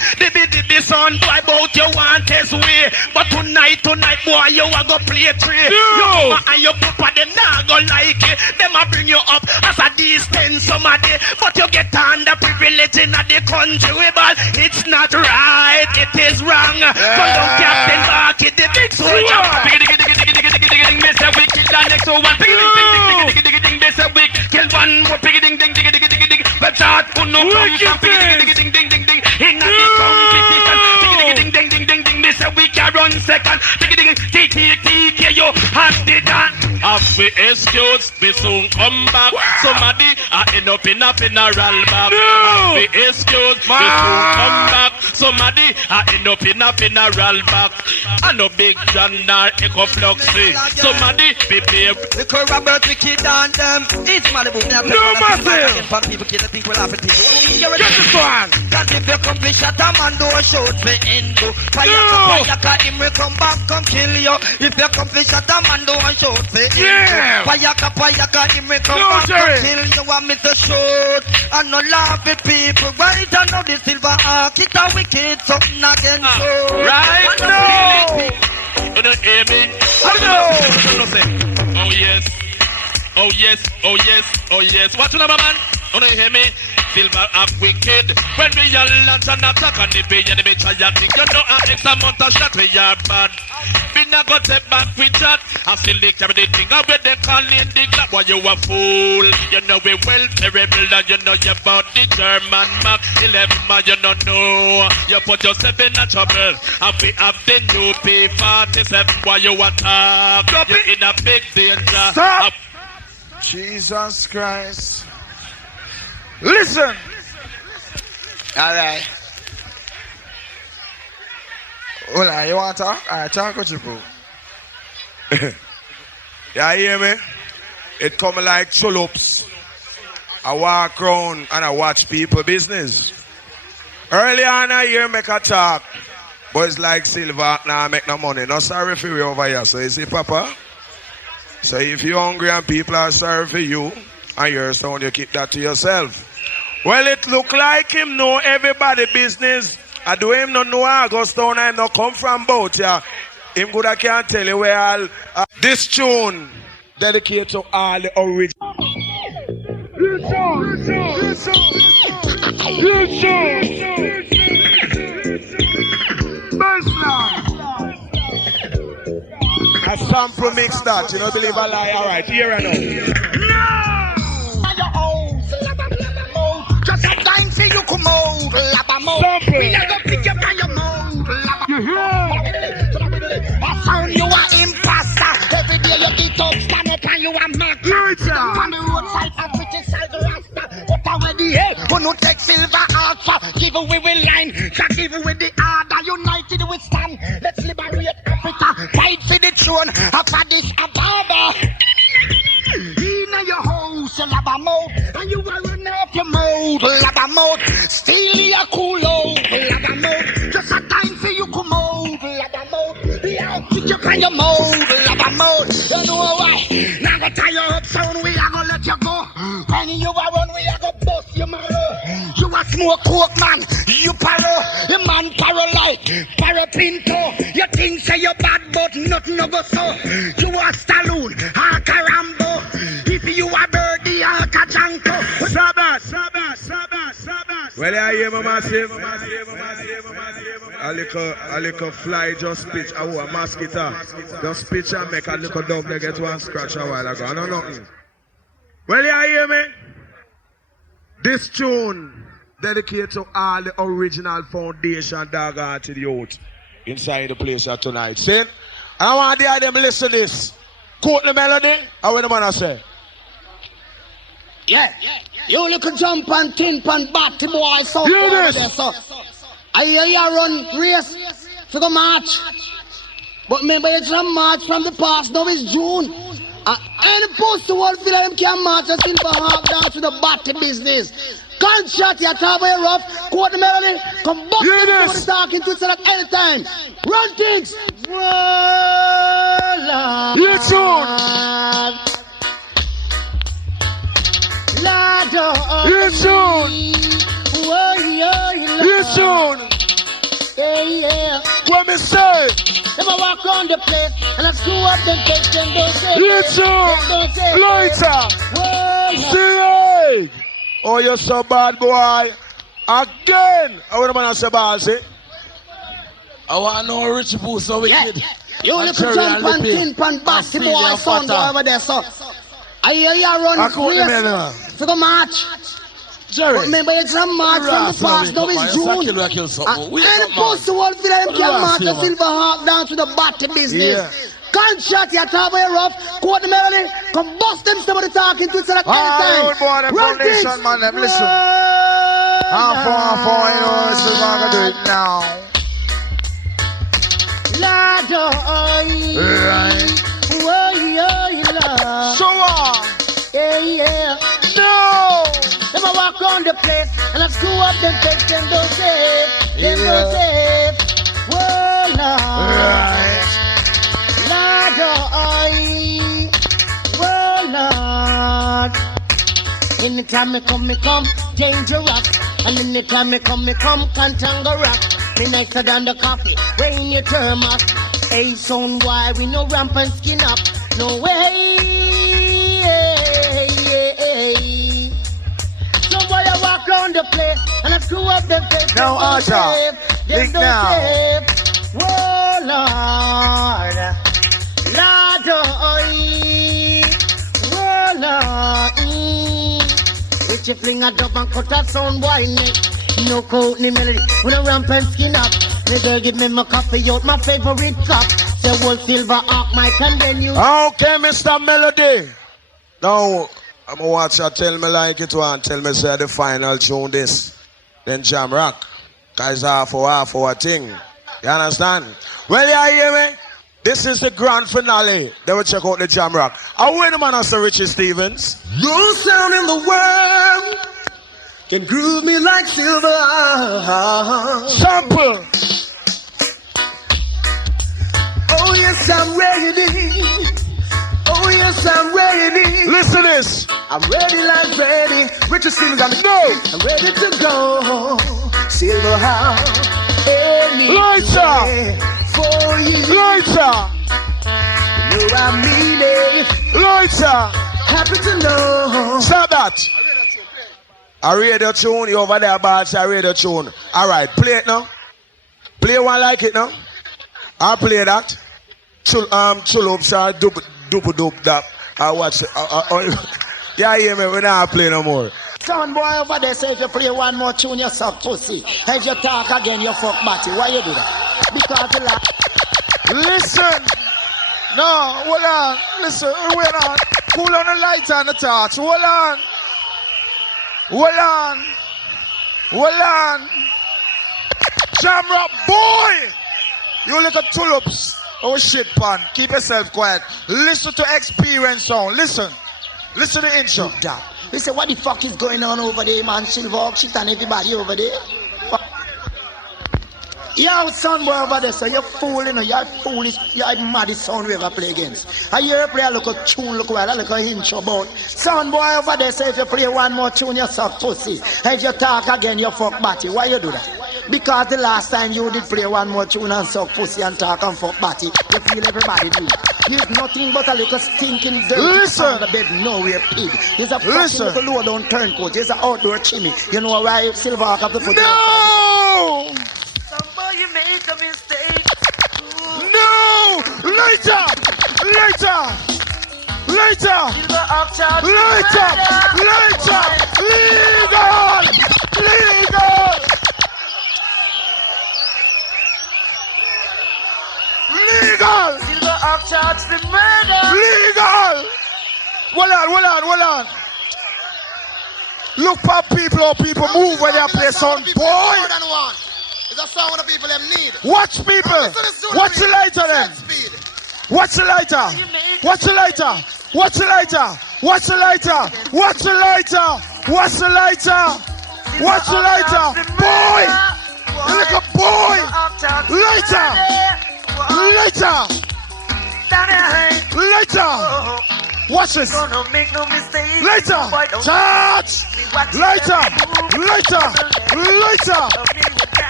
The son boy about you want his way. But tonight, boy, you a go play three. Your mama and your papa, them not go like it. Them a bring you up as a distant somebody. But you get on the privilege in the country we ball. It's not right, it is wrong. So don't Captain Barky, the big soldier. Mr. Wicked, the next one. Mr. Wicked, kill one more. But that who no come from. In the competition. Mr. Wicked run second. Take you have the dance. Have we excuse, we soon come back. Somebody end up in a funeral back. Have we excuse, we soon come back. Somebody end up in a funeral back. And no big John nor Echo Fluxy. Somebody prepare. Because Robert Wicked on them. It's Malibu. No massive. People kill the people laughing. Get this one. That if you come to shut a man do a shoot for endo. Payaka him will come back come kill you. If you come to shut a man do a shoot for endo. Payaka him will come back come kill you. Want me to shoot and no laugh at people. Right I know the silver arc. It's a wicked something again. Right now. You don't hear me? Oh yes. Oh yes. Oh yes. Oh yes. What's your number, man? You don't hear me? Silver up wicked. When we are launch and attack and the enemy try to think you know an X amount of shot we are bad. We not got take back with that. I still they carry the thing out where they call in the club. Why you a fool? You know we well terrible and you know you about the German Mark 11 man you don't know. You put yourself in a trouble. And we have the new P47. Why you attack? You're in a big danger. Stop! Jesus Christ. Listen. Alright. Hold on, you want to talk? Alright, talk with you, bro. You hear me? It come like chullops. I walk around and I watch people business. Early on I hear make a talk. But it's like silver, now I make no money. No sorry for you over here. So you see, Papa? So if you're hungry and people are sorry for you, and your sound, you keep that to yourself. Well, it look like him know everybody business. I do him not know Augustown and not come from both, yeah. Him good I can't tell you where all this tune dedicated to all the original. A sample mix that, you don't believe a lie, alright, here and now. Just a time for you come out, lava mode. We are gonna pick up on your mode, lava mode. I found you an imposter. Every day you get up, stand up and you a mock. On the roadside and criticize the rasta. But already here, who no take silver alpha. Give away with line, just give away the order. United we stand. Let's liberate Africa. Fight for the throne of Addis Ababa. In your house, lava mode. And you are running off your mode, lava mode. Steal your cool lava mode. Just a time for you come out, lava mode. Yeah, pick up on your mode, lava mode. You know why? Now go tie you up sound, we are gonna let you go. When you are run, we are gonna bust your marrow. You a smoke coke man, you paro. You man paralyzed, parapinto. You think say you bad, but nothing no go so. You a stalloon, a carambo. If you a birdie, a kajanko. Sabas. Well, I hear my massive. A little fly just pitch. A mosquito. Just pitch and make a little dog. They get one scratch a while ago. I know nothing. Well, you hear me? This tune dedicated to all the original foundation dog to the youth inside the place here tonight. See? I want to hear them listen to this. Quote the melody. How what the man say? Yeah. You little jump and tin pan batty boy so Hear this. there, so. I hear you run race for the march. But remember it's a march from the past, now it's June. Any post to world feel them can march and silver half dance with the batty business. Gunshot, you talk about rough. Quote the melody. Come back to the talking to it at any time. Run things. You tune. You tune. You tune. Yeah. What me say? Them I walk on the place and I screw up them face and don't say. You tune. Lighter. See. Oh, you're so bad, boy. Again. I want to man say bad, I want to know rich boo so wicked. You look at jump and tin pan basketball son over there, so. I hear you run the place. For the march. Jerry. Remember, it's a march from the past, now it's June. And the post wall for them can march the Silver Hawk down to the body business. Gunshot, you talk about rough. Quote the melody. Come bust them somebody talking to each other at any time. Boy, them foundation, man, them listen. Half four, you know, this is not gonna do it now. Right. Show on. Yeah. No. Them I walk on the place and I screw up them face, them don't say. Them don't say. Whoa, Lord. Right. Lord. Anytime me come, dangerous. And anytime me come, Cantango rock. Me nicer than the coffee, when you turn up. Hey, son, why we no ramp and skin up? No way. So boy, I walk round the place and I screw up them face. Now, Archer, think now. Whoa, Lord. Rich fling a dub and cut a sound boy neck. No coat ni melody, with a ramp and skin up. Me girl give me my coffee out, my favorite cup. Say old Silver Hawk, my and then you. Okay, Mr. Melody. Now, I'm gonna watch you tell me like it one, tell me say the final tune this. Then Jamrock. Cause half hour thing. You understand? Well, you hear me? This is the grand finale. Then we check out the Jamrock. I win the man as Sir Richie Stevens. No sound in the world can groove me like silver. Sample. Oh yes, I'm ready. Oh yes, I'm ready. Listen to this. I'm ready like ready. Richard Stevens, I'm ready to go. Silver House. Lighter. For you. Lighter. You I mean it. Lighter. Happy to know. Stop that. I read the tune. You over there, boss. I read the tune. All right, play it now. Play one like it now. I'll play that. Chulo, sir. Dub that. I watch it. Yeah, hear me. We're not playing no more. Son boy over there say if you play one more tune, you suck pussy. If you talk again, you fuck batty. Why you do that? Because you like. Listen. No, hold on. Listen, wait on. Cool on the lights and the torch. Hold on. Jamrock, boy! You little tulips. Oh shit, pan. Keep yourself quiet. Listen to experience sound. Listen to the intro. He said, what the fuck is going on over there, man? Silver Hawk shit and everybody over there. Yo, son boy over there, so you're fool, you know, you're foolish, you're maddest sound we ever play against. I hear you play a little tune, look well, a little hinge about. Son boy over there, so if you play one more tune, you suck pussy. If you talk again, you fuck batty. Why you do that? Because the last time you did play one more tune and suck pussy and talk and fuck batty, you feel everybody do. He's nothing but a little stinking dirty on the bed, nowhere pig. He's a fucking little low down turncoat. He's an outdoor chimney. You know why Silver Hawk have to put No! You make a mistake. No! Later! Legal! Silver Hawk charged the murder. Legal! Hold on. Look for people, how people move when they play some boy. It's a song the people them need. Watch people. Watch the lighter then. Watch the lighter. Watch the lighter, boy. Look a boy. Lighter. Watch this. Lighter. Charge. Lighter.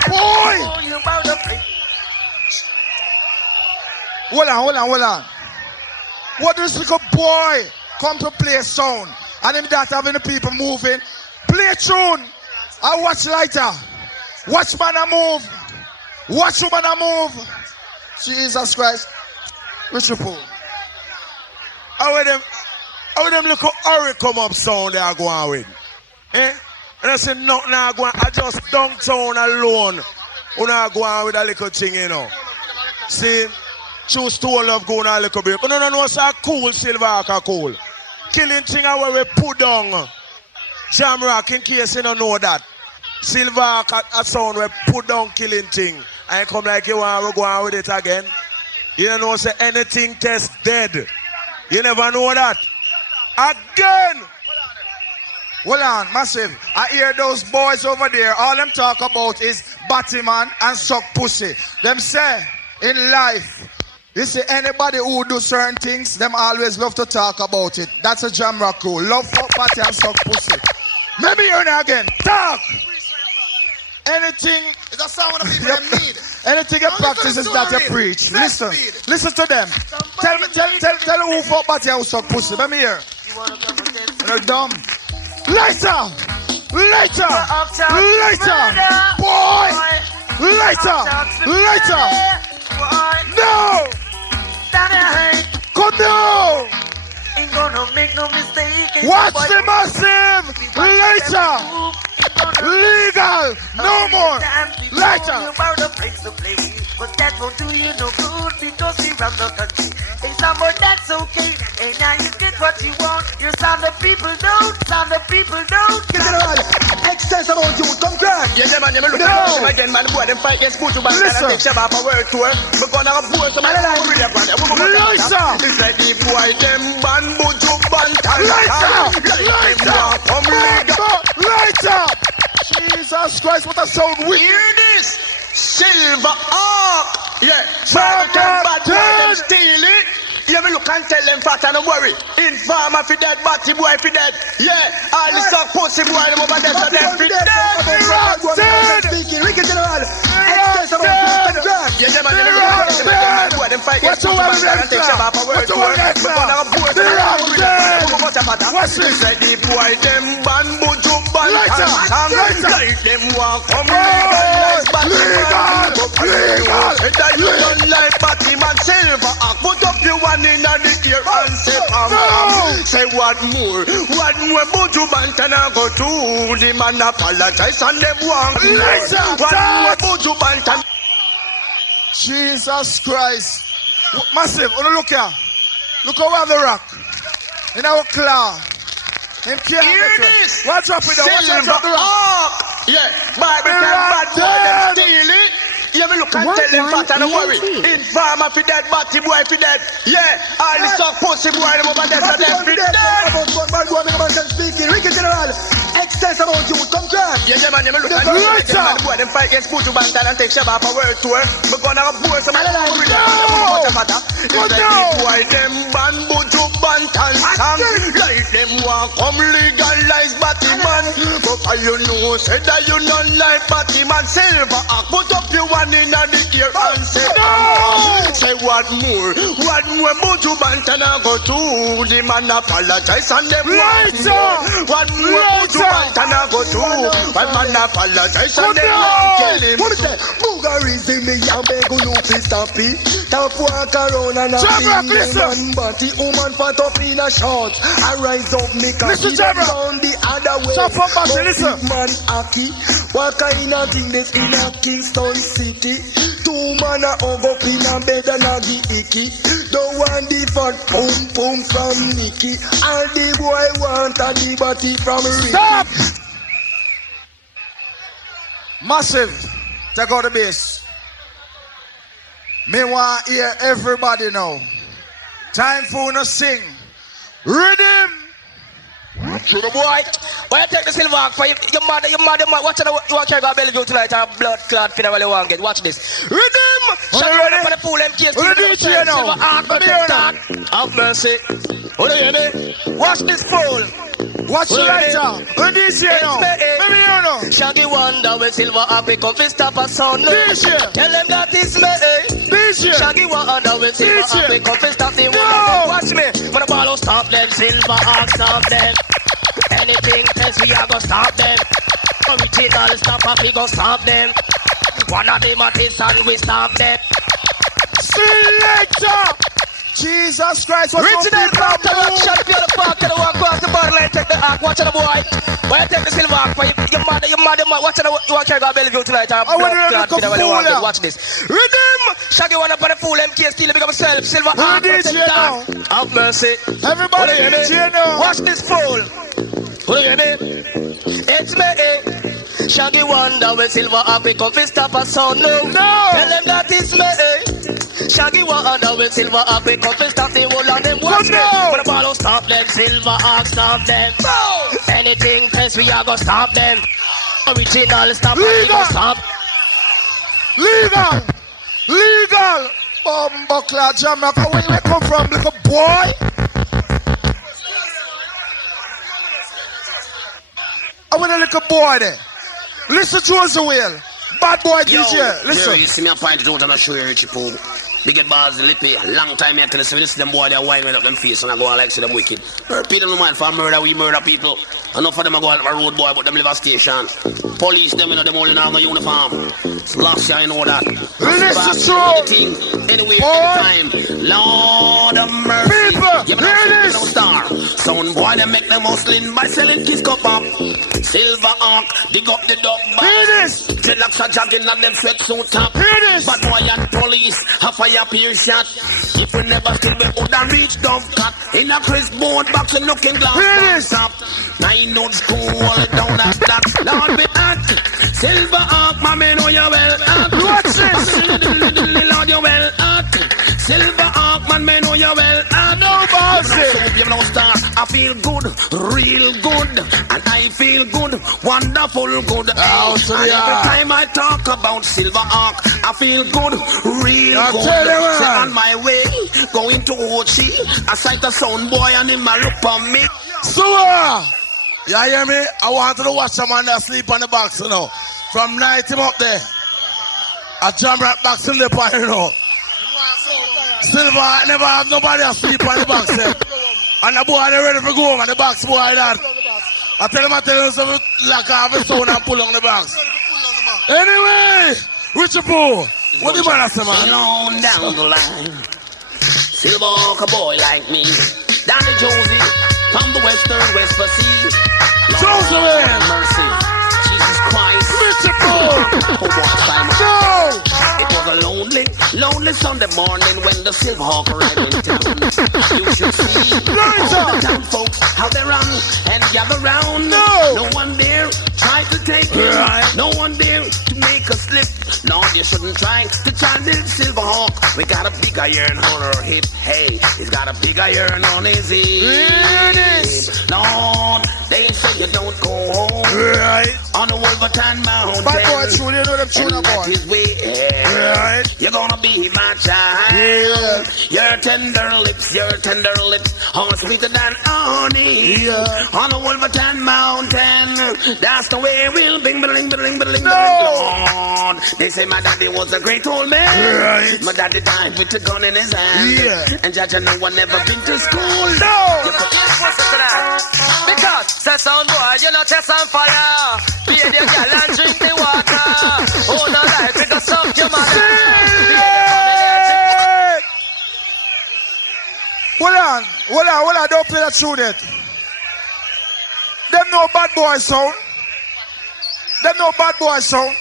Boy. Hold on. What does this little boy come to play a sound? And him that having the people moving. Play a tune. I watch lighter. Watch man a move. Watch woman a move. Jesus Christ. Richard Poole. How them little hurry come up sound they are going with? Eh? And I say nothing I go on. I just downtown alone. You know go on with a little thing, you know. See? Choose to love going a little bit. But no, it's a cool silver cool. Killing thing where we put down. Jamrock, in case you don't know that. Silver a sound we put down killing thing. And come like you want to go on with it again. You don't know say anything test dead. You never know that. Again. Hold on, massive. I hear those boys over there. All them talk about is Batman and suck pussy. Them say in life, you see anybody who do certain things, them always love to talk about it. That's a Jamrock rule. Love fuck batty and suck pussy. Maybe hear it again. Talk. Anything. It's a sound of people them need. Anything you practice is that you preach. Listen to them. Tell who fuck batty and suck pussy. Let me hear. You're dumb. Lighter. Boy. Lighter. No. Come now. Ain't gonna make no mistake. Watch the massive. Lighter. Legal. No more. Lighter. About a place to play, but that won't do you no good because we run the country. Hey, some but that's okay. And now you get what you want. You're some the people don't. Get it all. Extends about you. Come crack. Yeah, man, you look at them again, man. Boy, them fight against Putu Band and take Shabba for world tour. We're gonna have boys, so man, I'm really upon them. It's like the boy, them band, Putu Band, Lighter. Jesus Christ, what a sound wicked. Hear this. Silver Ark. Yeah. Bad boy, steal it. You ever look and tell them fat and don't worry. Informer for dead, batty boy for dead. Yeah, all the suck pussy boy them over there for them for dead. Speaking, Reggae General. Extends about you. Yeah, them and them boy them fight against Putu Band and take Shabba for world tour. We're gonna have boys them. What's this? Like the boy them band Putu Band and like them walk from legal. You don't like batty man silver. Put up your one in the ear and say, say what more Buju Bantana go to the man apologize and them want what more Buju Bantana. Jesus Christ. Massive, look here. Look over the rock. In our claw. Him can't this. What's up with that? What's up the rock? Yeah, bad boy them steal it. You ever look and tell them fat and don't worry. Informer for dead, batty boy for dead. Yeah, all the suck pussy boy them over there for them for dead. Bad boy, make a man speaking. Reggae General. Extends about you. Come crack. Yeah, them and them look and tell them boy them fight against Putu Band and take Shabba for world tour. We're gonna have boys some with them. It's like the boy them band Putu Band and sang. Like them want come legalize batty man. But you know say that you don't like batty man. Silver put up your one in the ear and say, say what more Buju Bantana go to the man apologize and them want more. What more Buju Bantana go to the man apologize and them want kill him. Boogaries in me and beg you to stop it. Top walk around and a man body woman fat up in a short. I rise up me cocky down the other way. But man aki what kind of thing this in a Kingston City? Two man a hug up in a bed and a gi icky. Don't want the fat pum from Nicky. All the boy want a the body from Ricky. Stop! Massive, take out the bass. Me want hear everybody now. Time for you to sing. Rhythm. To the boy, Why you take the silver arc for your mother, watch out, you want to go to Bellevue tonight or blood clot funeral you want to get. Watch this. Rhythm! Shut up for the pool MK. Silver arc, go to start. Have mercy. What do you hear me? Watch this fool. Watch the lighter. What do you say now? Maybe you know. Shaggy Wonder with silver arc, we come to stop a sound. Tell them that it's me. Shaggy Wonder with silver arc, we come to stop the world. Watch me. When the ball stop them, silver arc stop them. Anything test we are gonna stop them. Original stop up, we gonna stop them. One of them at this and we stop them. Selector! Jesus Christ, what's Original part of the action, if you're the part of the one across the border line, take the arc, watch the boy. Why you take the silver arc for your mother, watch the you want to go to Bellevue tonight, watch this. Rhythm! Shaggy one up on the fool, MK still become self, silver arc, have mercy. Everybody DJ now. Watch this fool. What do you hear me? It's me, Shaggy Wonder with silver arc, we come to stop a sound. No! Tell them that it's me, Shaggy Wonder with silver arc, we come to stop the whole of them. Watch me! When the ball stop them, silver arc stop them. Anything test we are gonna stop them. Original stop, we gonna stop. Legal! Bumbleclad Jamrock, where you come from, little boy? I want a little boy there. Listen to us, Will. Bad boy DJ. Listen. You see me a point it out and I show you Richie Poo. Big head balls, lippy. Long time I tell you, this is them boy, they wine up them face and I go and like see them wicked. People no mind for murder, we murder people. Enough of them I go out a road boy, but them live a station. Police, them you know, them all in our uniform. Last year, you know that. Listen to anyway, anytime. Lord of mercy. People, hear this. Star. Sound boy, they make them hustling by selling kiss cup up. Silver arc, dig up the dog back. Hear this. Dreadlocks are jogging and them sweatsuit top. Hear this. Bad boy and police, a fire peer shot. If we never still be would have reached dove cut. In a crisp board box and looking glass. Hear this. Top. 9 old school down at that. Lord be hot. Silver arc, my man, know you well hot. Watch this. Lord, you well hot. Silver arc, man, know you well hot. No bossy. I feel good, real good, and I feel good, wonderful good. And every time I talk about silver arc, I feel good, real good. So on my way, going to Ochi, I sight a sound boy and him a look on me. So, you hear me? I want to watch a man that sleep on the box, you know. From night him up there. A Jamrock box in the pot, you know. Silver never have nobody asleep on the box there. And the boy they ready for go home and the box boy that. I tell him something like I have a stone and pull on the box. Anyway, Richie Poo, what do you want to say, man? On down the line, silver arc boy like me, Danny Josie, from the western West Pacific. Josie, mercy, Jesus Christ, Richie Poo. No. It was a lonely Sunday morning when the silver hawk arrived in town. You should see all the town folks, how they run and gather round. No one there tried to take it. No one there to make a slip. Lord, you shouldn't try to challenge silver hawk. We got a big iron on our hip. Hey, he's got a big iron on his hip. Lord, they say you don't go home on the Wolverton Mountain. Bad boy, truly, you know them tuna boy. You're gonna be my child. Your tender lips, are sweeter than honey. On the Wolverton Mountain, that's the way we'll bing, bling, bling, bling, Lord. They say my daddy was a great old man. My daddy died with a gun in his hand. And Judge, no one never been to school. Because, say sound boy, you know chest on fire. Be the girl and drink the water. Oh, no life, because of your mother. Hold on, don't play that tune yet. Them no bad boy sound.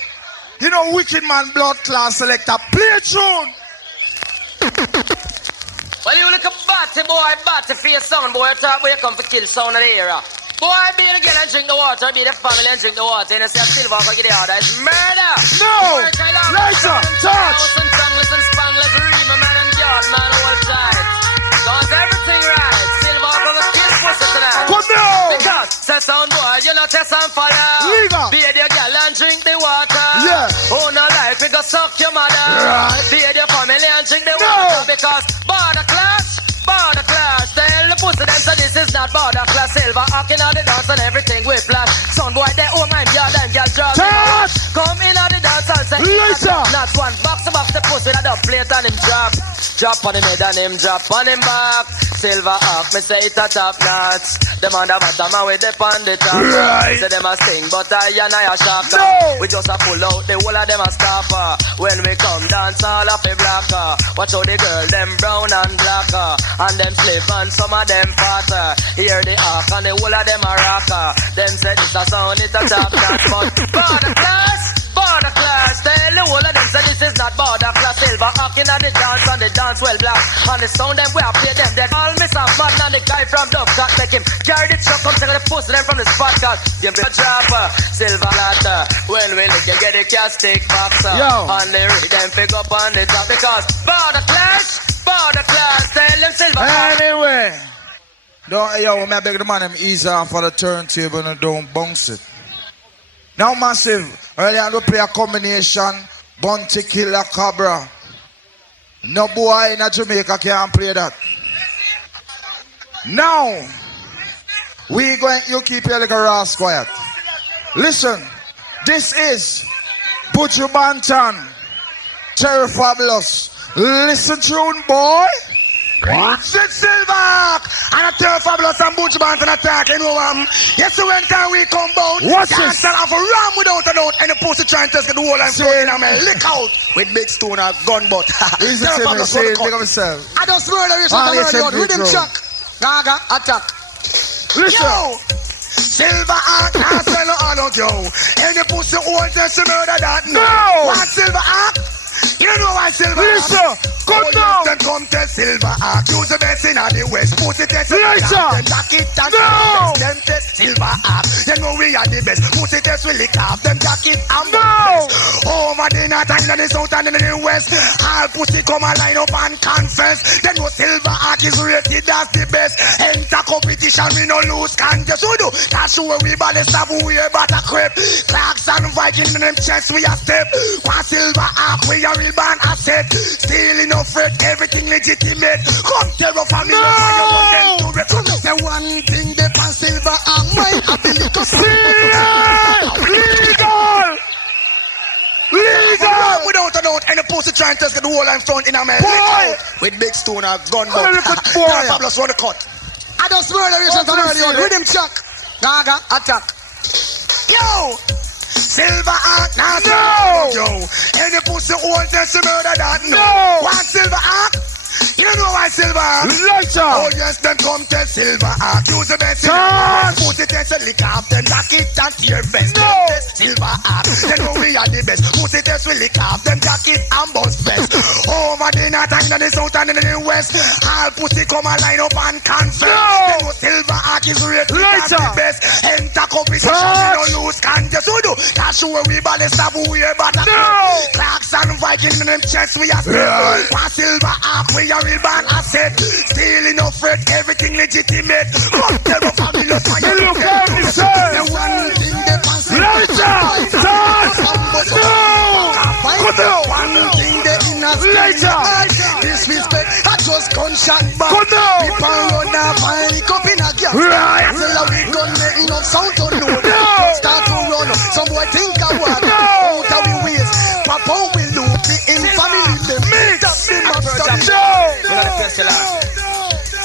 You know wicked man blood class selector. Play a tune. Well, you look a batty for your son, boy. You talk, boy, you come for kill sound of the era. Boy, be the girl and drink the water, be the family and drink the water. And you say a silver for get the order. It's murder. No. Later. Touch. Listen, Spanglers, Rima, man, and yard, man, all time. Does everything right. Silver for the kill pussy tonight. Come now. Because, say sound boy, you know your chest and follow. Beard your girl and drink the water. Yeah. Oh, no life, we go suck your mother. Right. Beard your family and drink the water. Because border class. Tell the pussy them so this is not border class. Silver hawking on the dance and everything we flash. Son boy, they own my girl, them girl drop. Come in on the dance and say, not one box to box the pussy that the plate on him drop. Drop on him head and him drop on him back. Silver hawk, me say it a top notch. Them on the bottom and we dip on the top. Right. Say them a sting, but I and I a shocker. We just a pull out the whole of them a stopper. When we come dance all of a blacker. Watch how the girl them brown and blacker. And them slip and some of them fatter. Hear the arc and the whole of them a rocker. Them say this a sound, it a top notch. But border class, tell the whole of them say this is not border class. Silver hawking on the dance and the dance well black. And the sound them we have play them dead. All miss and mad and the guy from Dubcott make him carry the truck come take the pussy them from the spot card. Give me a dropper, silver latter. When we look you get the castic boxer. And the rig them pick up on the top because border class, tell them silver. Anyway, don't yo, me beg the man them easy on for the turntable and don't bounce it. Now massive, earlier we play a combination, Bounty Killer Cobra. No boy in Jamaica can play that. Now, you keep your little ass quiet. Listen, this is Buju Banton, Terry Fabulous. Listen tune, boy. Six Silver and a Terry Fabulous and Buju Banton attacking over. Yes, when time we come bout, what's can't this? stand off a ram without a doubt. And the pussy trying to get the whole and throw in and me lick out with big stone or gun butt. Terry Fabulous for the cut. I just murder you, so rhythm chuck. Gaga attack. Listen. Yo. Silver Ark, I sell all of you. Any pussy old just murder that. No. What Silver Ark? You don't know why Silver Ark? Listen, come down. Then come to Silver Ark. Use the best in the West. Pussy test with Listen. them lock it and No. them test Silver Ark. You know we are the best. Pussy test will lick off them jacket and No. over the north and in the south and in the west. All pussy come and line up and confess. Then no Silver Ark is rated as the best. Enter competition, we no lose contest. We do. That's where we ballast have we about a crep. Clarks and Viking in them chest we a step. One Silver Ark we a real band asset. Stealing no fret, everything legitimate. Come terror from the fire on them to rep. The one thing they pass Silver Ark my ability to see. Legal! Without a doubt, and the pussy trying to get the whole in front in a man. With big stone or gun butt. Terry Fabulous run the cut. I just murder you just earlier. Rhythm chuck. Gaga attack. Yo! Silver Ark, now no! Yo! Any pussy old just murder that. No! What Silver Ark? You know why Silver Ark? Later. Oh yes, them come to Silver Ark. Use the best. Pussy test a lick off them lock it and tear best. No. Silver Ark. They know we are the best. Pussy test will lick off them jacket and bust best. Over the north and in the south and in the west. All pussy come and line up and confess. They know Silver Ark is rated as the best. Enter competition, we no lose contest. We do. That's where we ballast have we about that. Clarks and Viking in them chests we are still. One Silver Ark we are real band asset. Stealing no fret, everything legitimate. Come tell the family no fire. You look at me, sir. The one thing they pass. Later. No. One thing they in a Later. Disrespect, I just gunshot back. No. People run a fire, cup in a gas. Right. Till we gun make enough sound to know. Start to run, some boy think I want. Out of we ways, Papa will look the in family. Them mix them up.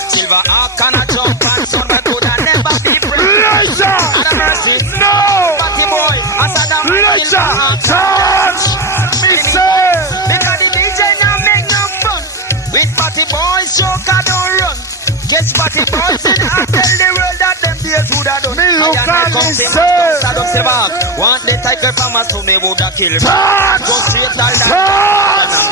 Silver Ark and a jump and son that could have never be brave. Later. Have mercy. No. Batty boy, as a damn Later. Touch. Me say. Because the DJ now make no fun. With Batty boys, Joker don't run. Guess Batty boys in and tell the world that them days would have done. Me look at me say. Want the tiger from us so me would have killed. Touch. Go straight all that. Touch.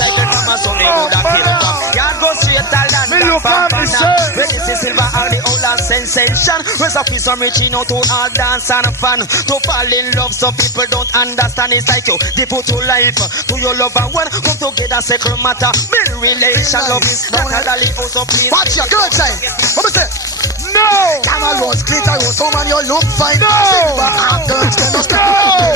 Tiger from us so me would have killed. Yard go straight all that. Me look at me say. When this is Silver all the old sensation. Rest of peace from reaching out to all dance and fun. To fall in love so people don't understand. It's like you devote your life to your lover one. Come together sacred matter. Build relation love is better than live so please. Watch your girl time. What was it? No. Come on, rose glitter, rose, so man, you look fine. Silver heart girls, they no stop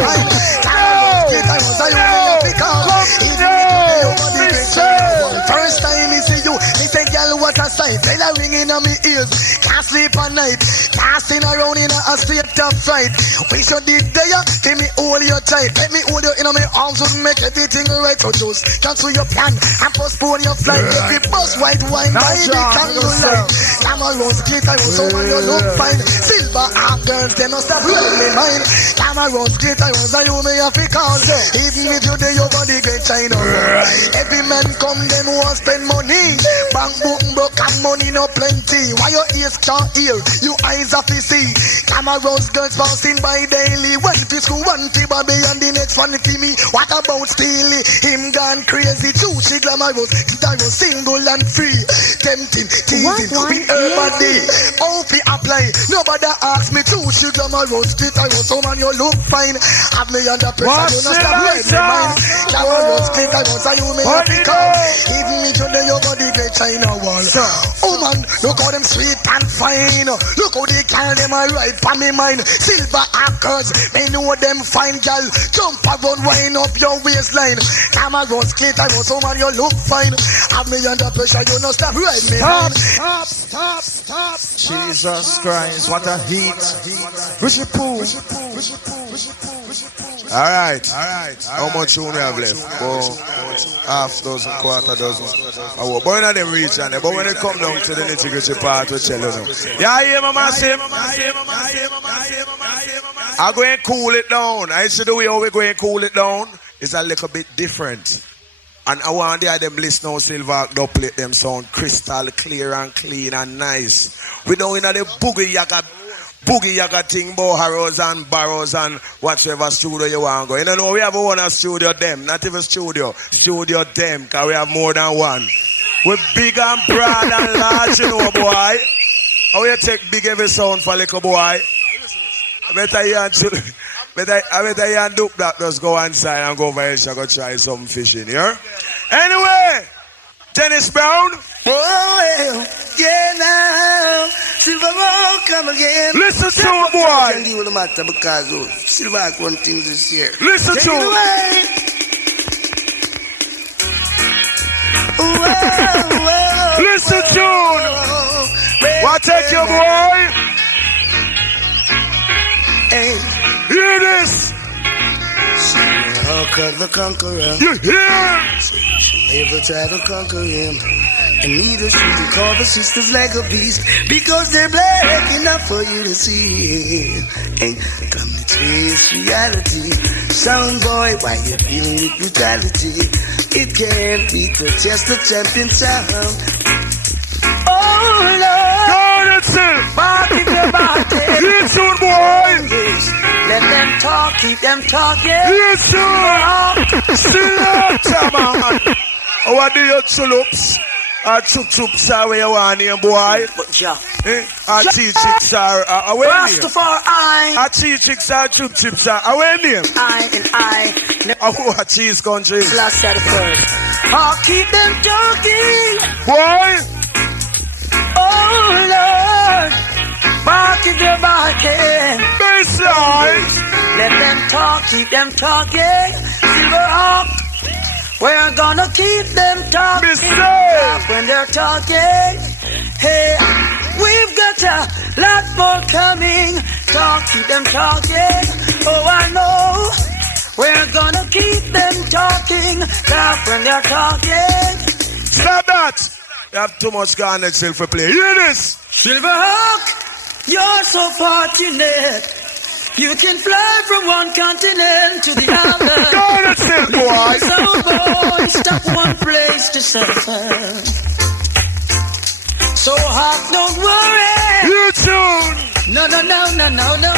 fine. Camera rose glitter, rose, I only because even if you body get shine. First time me see you, me say, girl, what a sight. Tell her ringing on me ears, can't sleep at night. Casting around in a state of fright. Wish you did there, give me all your tight. Let me hold you in my arms, wouldn't make everything right. So just cancel your plan and postpone your flight. Every bus white wine, baby, candlelight. Camera rose glitter, rose, so man, you look fine. Silver heart girls, they must have read me mind. Camera rose glitter, rose, I you may have to call. Even if you day your body get China. Every man come, them want spend money. Bank book broke and money no plenty. Why your ears can't hear, you eyes have to see. Camera rose girls bouncing by daily. One to school, one to Bobby, and the next one to me. What about Steely? Him gone crazy too. She glamorous, guitar was single and free. Tempting, teasing, with her body. How fi apply? Nobody ask me to. She glamorous, guitar was, so man you look fine. Have me under pressure, you not stop right me mind. Glamorous, guitar was, and you may have to come. Even if you know your body get China wall. Oh man, look how them sweet and fine. Look how they carry them a right for me mind. Silver actors, they know them fine gal. Jump around, wind up your waistline. Camera rose, glitter rose, so man you look fine. Have me under pressure, you not stop right me mind. Stop. Jesus Christ, what a heat. Richie Poo. Alright. How much room we have left? Half dozen, quarter dozen. But when them reach on there, but when they come down to the nitty-gritty part, we tell you. Yeah, I hear my massive. I'm going to cool it down. I see the way how we're going to cool it down is a little bit different. And I want to hear them listen now, Silver dubplate them sound crystal clear and clean and nice. We don't know the boogie yaga thing about harrows and barrows and whatever studio you want to go. You know, we have one studio them, not even studio them, because we have more than one. We're big and broad and large, you know, boy. How you take big every sound for little boy? I better you and Duke that just go inside and go over here and go try some fishing, yeah? Anyway, Dennis Brown. Oh, yeah, now. Silver will come again. Listen to it, boy. I tell you what the matter because Silver has one thing this year. Listen to it. Listen to it. What take you, boy? Hey. Hear this. Conquer the conqueror. You hear? Never try to conquer him. And neither should you call the sisters like a beast, because they're black enough for you to see. Hey, come to face reality. Sound boy, why you feeling with brutality? It can't beat the chest of champion sound. Oh Lord, God, it's it. Barking the barking. Yes, boy. Let them talk, keep them talking. Yes, sir. Selector, man. What do you chulups? Chuk-chuks are where you want here, boy. But yeah. Chichiks are where you? Rastafari. Chichiks are chuk-chuks are where you? I. Cheese country. Last Saturday first. I'll keep them talking. Boy. Oh Lord. Barking the barking. Baseline. Let them talk, keep them talking. Silver Hawk. We're gonna keep them talking when they're talking. Hey, we've got a lot more coming. Talk, keep them talking. Oh, I know. We're gonna keep them talking. Laugh when they're talking. Stop that. You have too much garnet still for play. Hear this. Silverhawk, you're so fortunate. You can fly from one continent to the other. Garnet still, boy. So boy, stop one place to suffer. So Hawk, don't worry. You tune. No, don't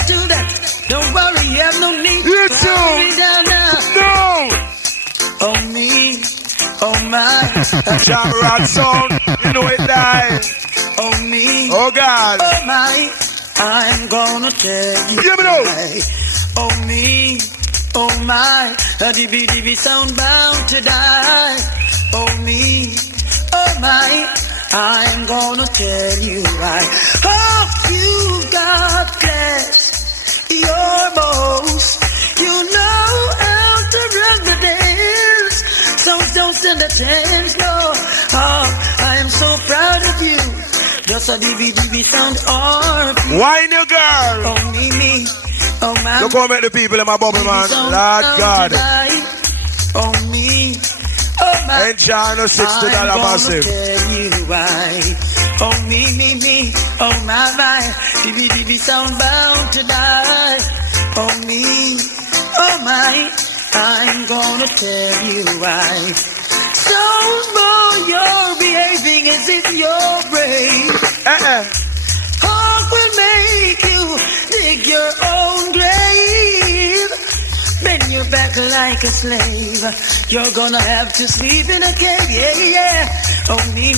do that. Don't worry, you have no need you to worry down now. No. Oh me, oh my. Jamrock sound, you know it die. Oh me, oh God, oh my. I'm gonna tell you. Give me why. Oh me, oh my. A DB sound bound to die. Oh me, oh my. I'm gonna tell you why. Oh, you got sense, no. Oh, I am so proud of you. Just a DB sound RP. Why new girl? Oh, me. Oh, man. Look how many people in my bubble, man. Lord God. Oh, me. Oh, my. Ain't John $60 massive. Tell you why. Oh, me. Oh, my. DB sound bound to die. Oh, me. Oh, my. I'm gonna tell you why. Sound boy, you're behaving as if you're brave. Hawk will make you dig your own grave. Bend your back like a slave. You're gonna have to sleep in a cave, yeah. Oh, me.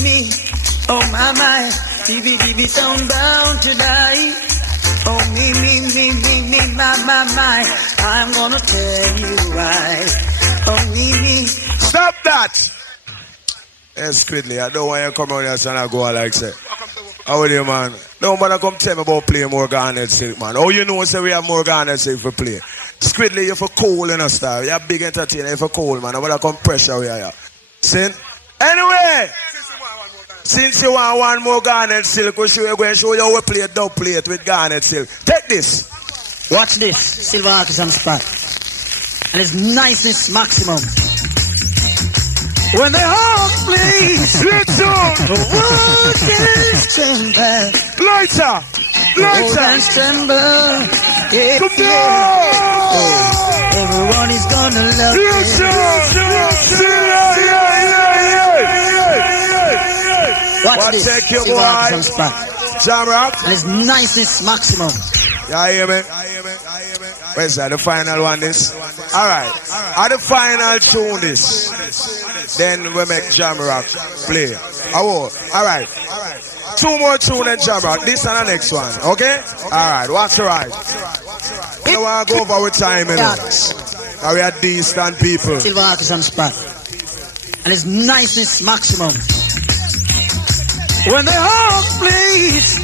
Oh, my. DB sound bound to die. Oh, me, my. I'm gonna tell you why. Oh, me. Stop that! Yes, Squidly, I don't want you to come out here and I go like that. How are you, man? Don't bother come tell me about playing more garnet silk, man. Oh, you know, say we have more garnet silk for play. Squidly, you're for cool in a style. You're a big entertainer, you're for cool, man. I want to come pressure with you. See? Anyway! Since you want one more garnet silk, we're going to show you how we play a dub plate with garnet silk. Take this. Watch this. Silver Artisan Spot. And it's niceness maximum. When the hawk plays, it's on. The world is tremble. Lighter. And tremble. Yeah. Oh, everyone is gonna love it. Watch this. Take your boy. Jamrock. And it's niceness maximum. Yeah, I hear me. Where's that? The final one this? Alright. At the final tune this. Then we make Jamrock play. Alright. Two more tune and Jamrock. This and the next one. Okay? Alright. What's the right? We don't want to go over with time, you know. We are decent people. Silver Artisan Spot. And it's niceness maximum. When the hawk plays,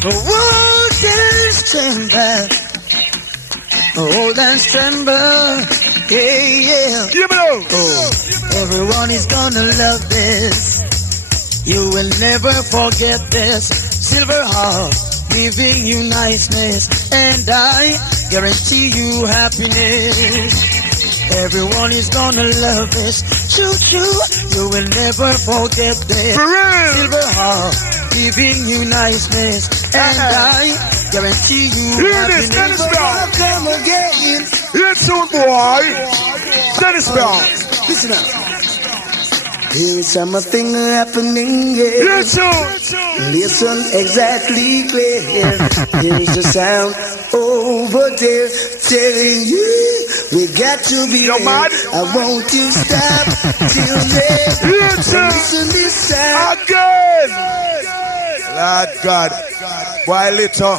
the world is tremble. Hold and tremble. Yeah. Oh, everyone is gonna love this. You will never forget this. Silver Hawk giving you niceness, and I guarantee you happiness. Everyone is gonna love this. Choo-choo, you will never forget this. Silver Hawk giving you niceness, and I guarantee you happiness. Dennis Brown. Come again. Here soon, boy. Dennis Brown. Listen up. There is something happening here. Yes, sir. Listen exactly clear. Here's the sound over there telling you we got to be Yo, man. I won't you stop till then. Yes, sir. Listen this sound again. Lord God. Why little?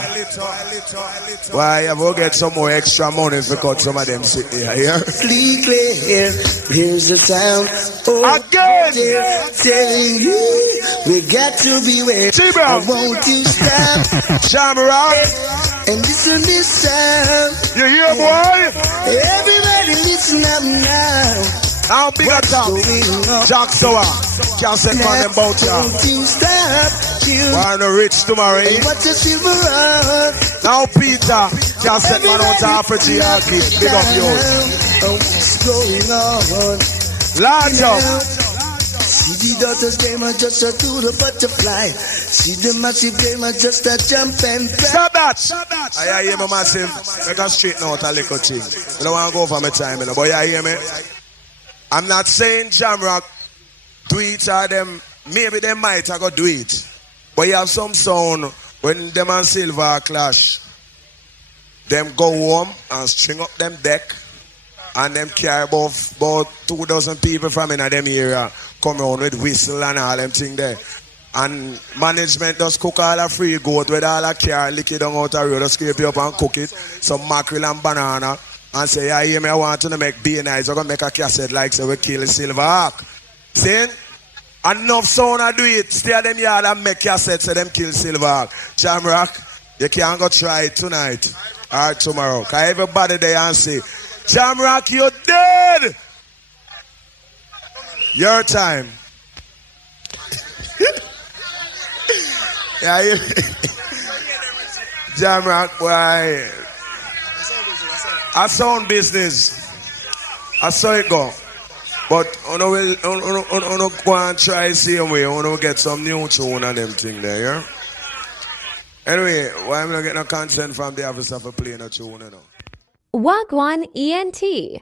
Why I will get some more extra money if we cut some of them sit here. Clear. Here's the sound again there telling you we got to be where I won't you stop Jamrock and listen this sound. You hear, boy? Everybody listen up now. How big a top? Jack Sower. Can't set man them bout ya. Won't you stop till wanna rich tomorrow, eh? what's a silver rod? Now Peter can't set man out half a GRK. Big up yours. What's going on? Large up. See the daughters game are just a do the butterfly. See the massive game are just a jump and Stop that. I hear my massive. Make a straighten out a little thing. I don't want to go for my time, you know, but you hear me? I'm not saying Jamrock do it or them. Maybe they might have got do it. But you have some sound when them and Silver clash. Them go home and string up them deck. And them carry about 2,000 people from in them area come around with whistle and all them thing there. And management does cook all a free goat with all a car, lick it down out the road, just scrape it up and cook it. Some mackerel and banana. And say, yeah, hear me, I want to make beer nice. I'm going to make a cassette like so we kill Silver Hawk. See? Enough sound I do it. Stay at them yard and make cassettes so them kill Silver Hawk. Jamrock, you can't go try it tonight or tomorrow. Because everybody there and say, Jamrock, you're dead. Your time. Yeah, Jamrock, boy. I sound business. I saw it go. But I will go and try the same way. I want to get some new tune and them thing there, yeah? Anyway, why am I not getting no consent from the officer for playing a tune, you know? Wagwan ENT.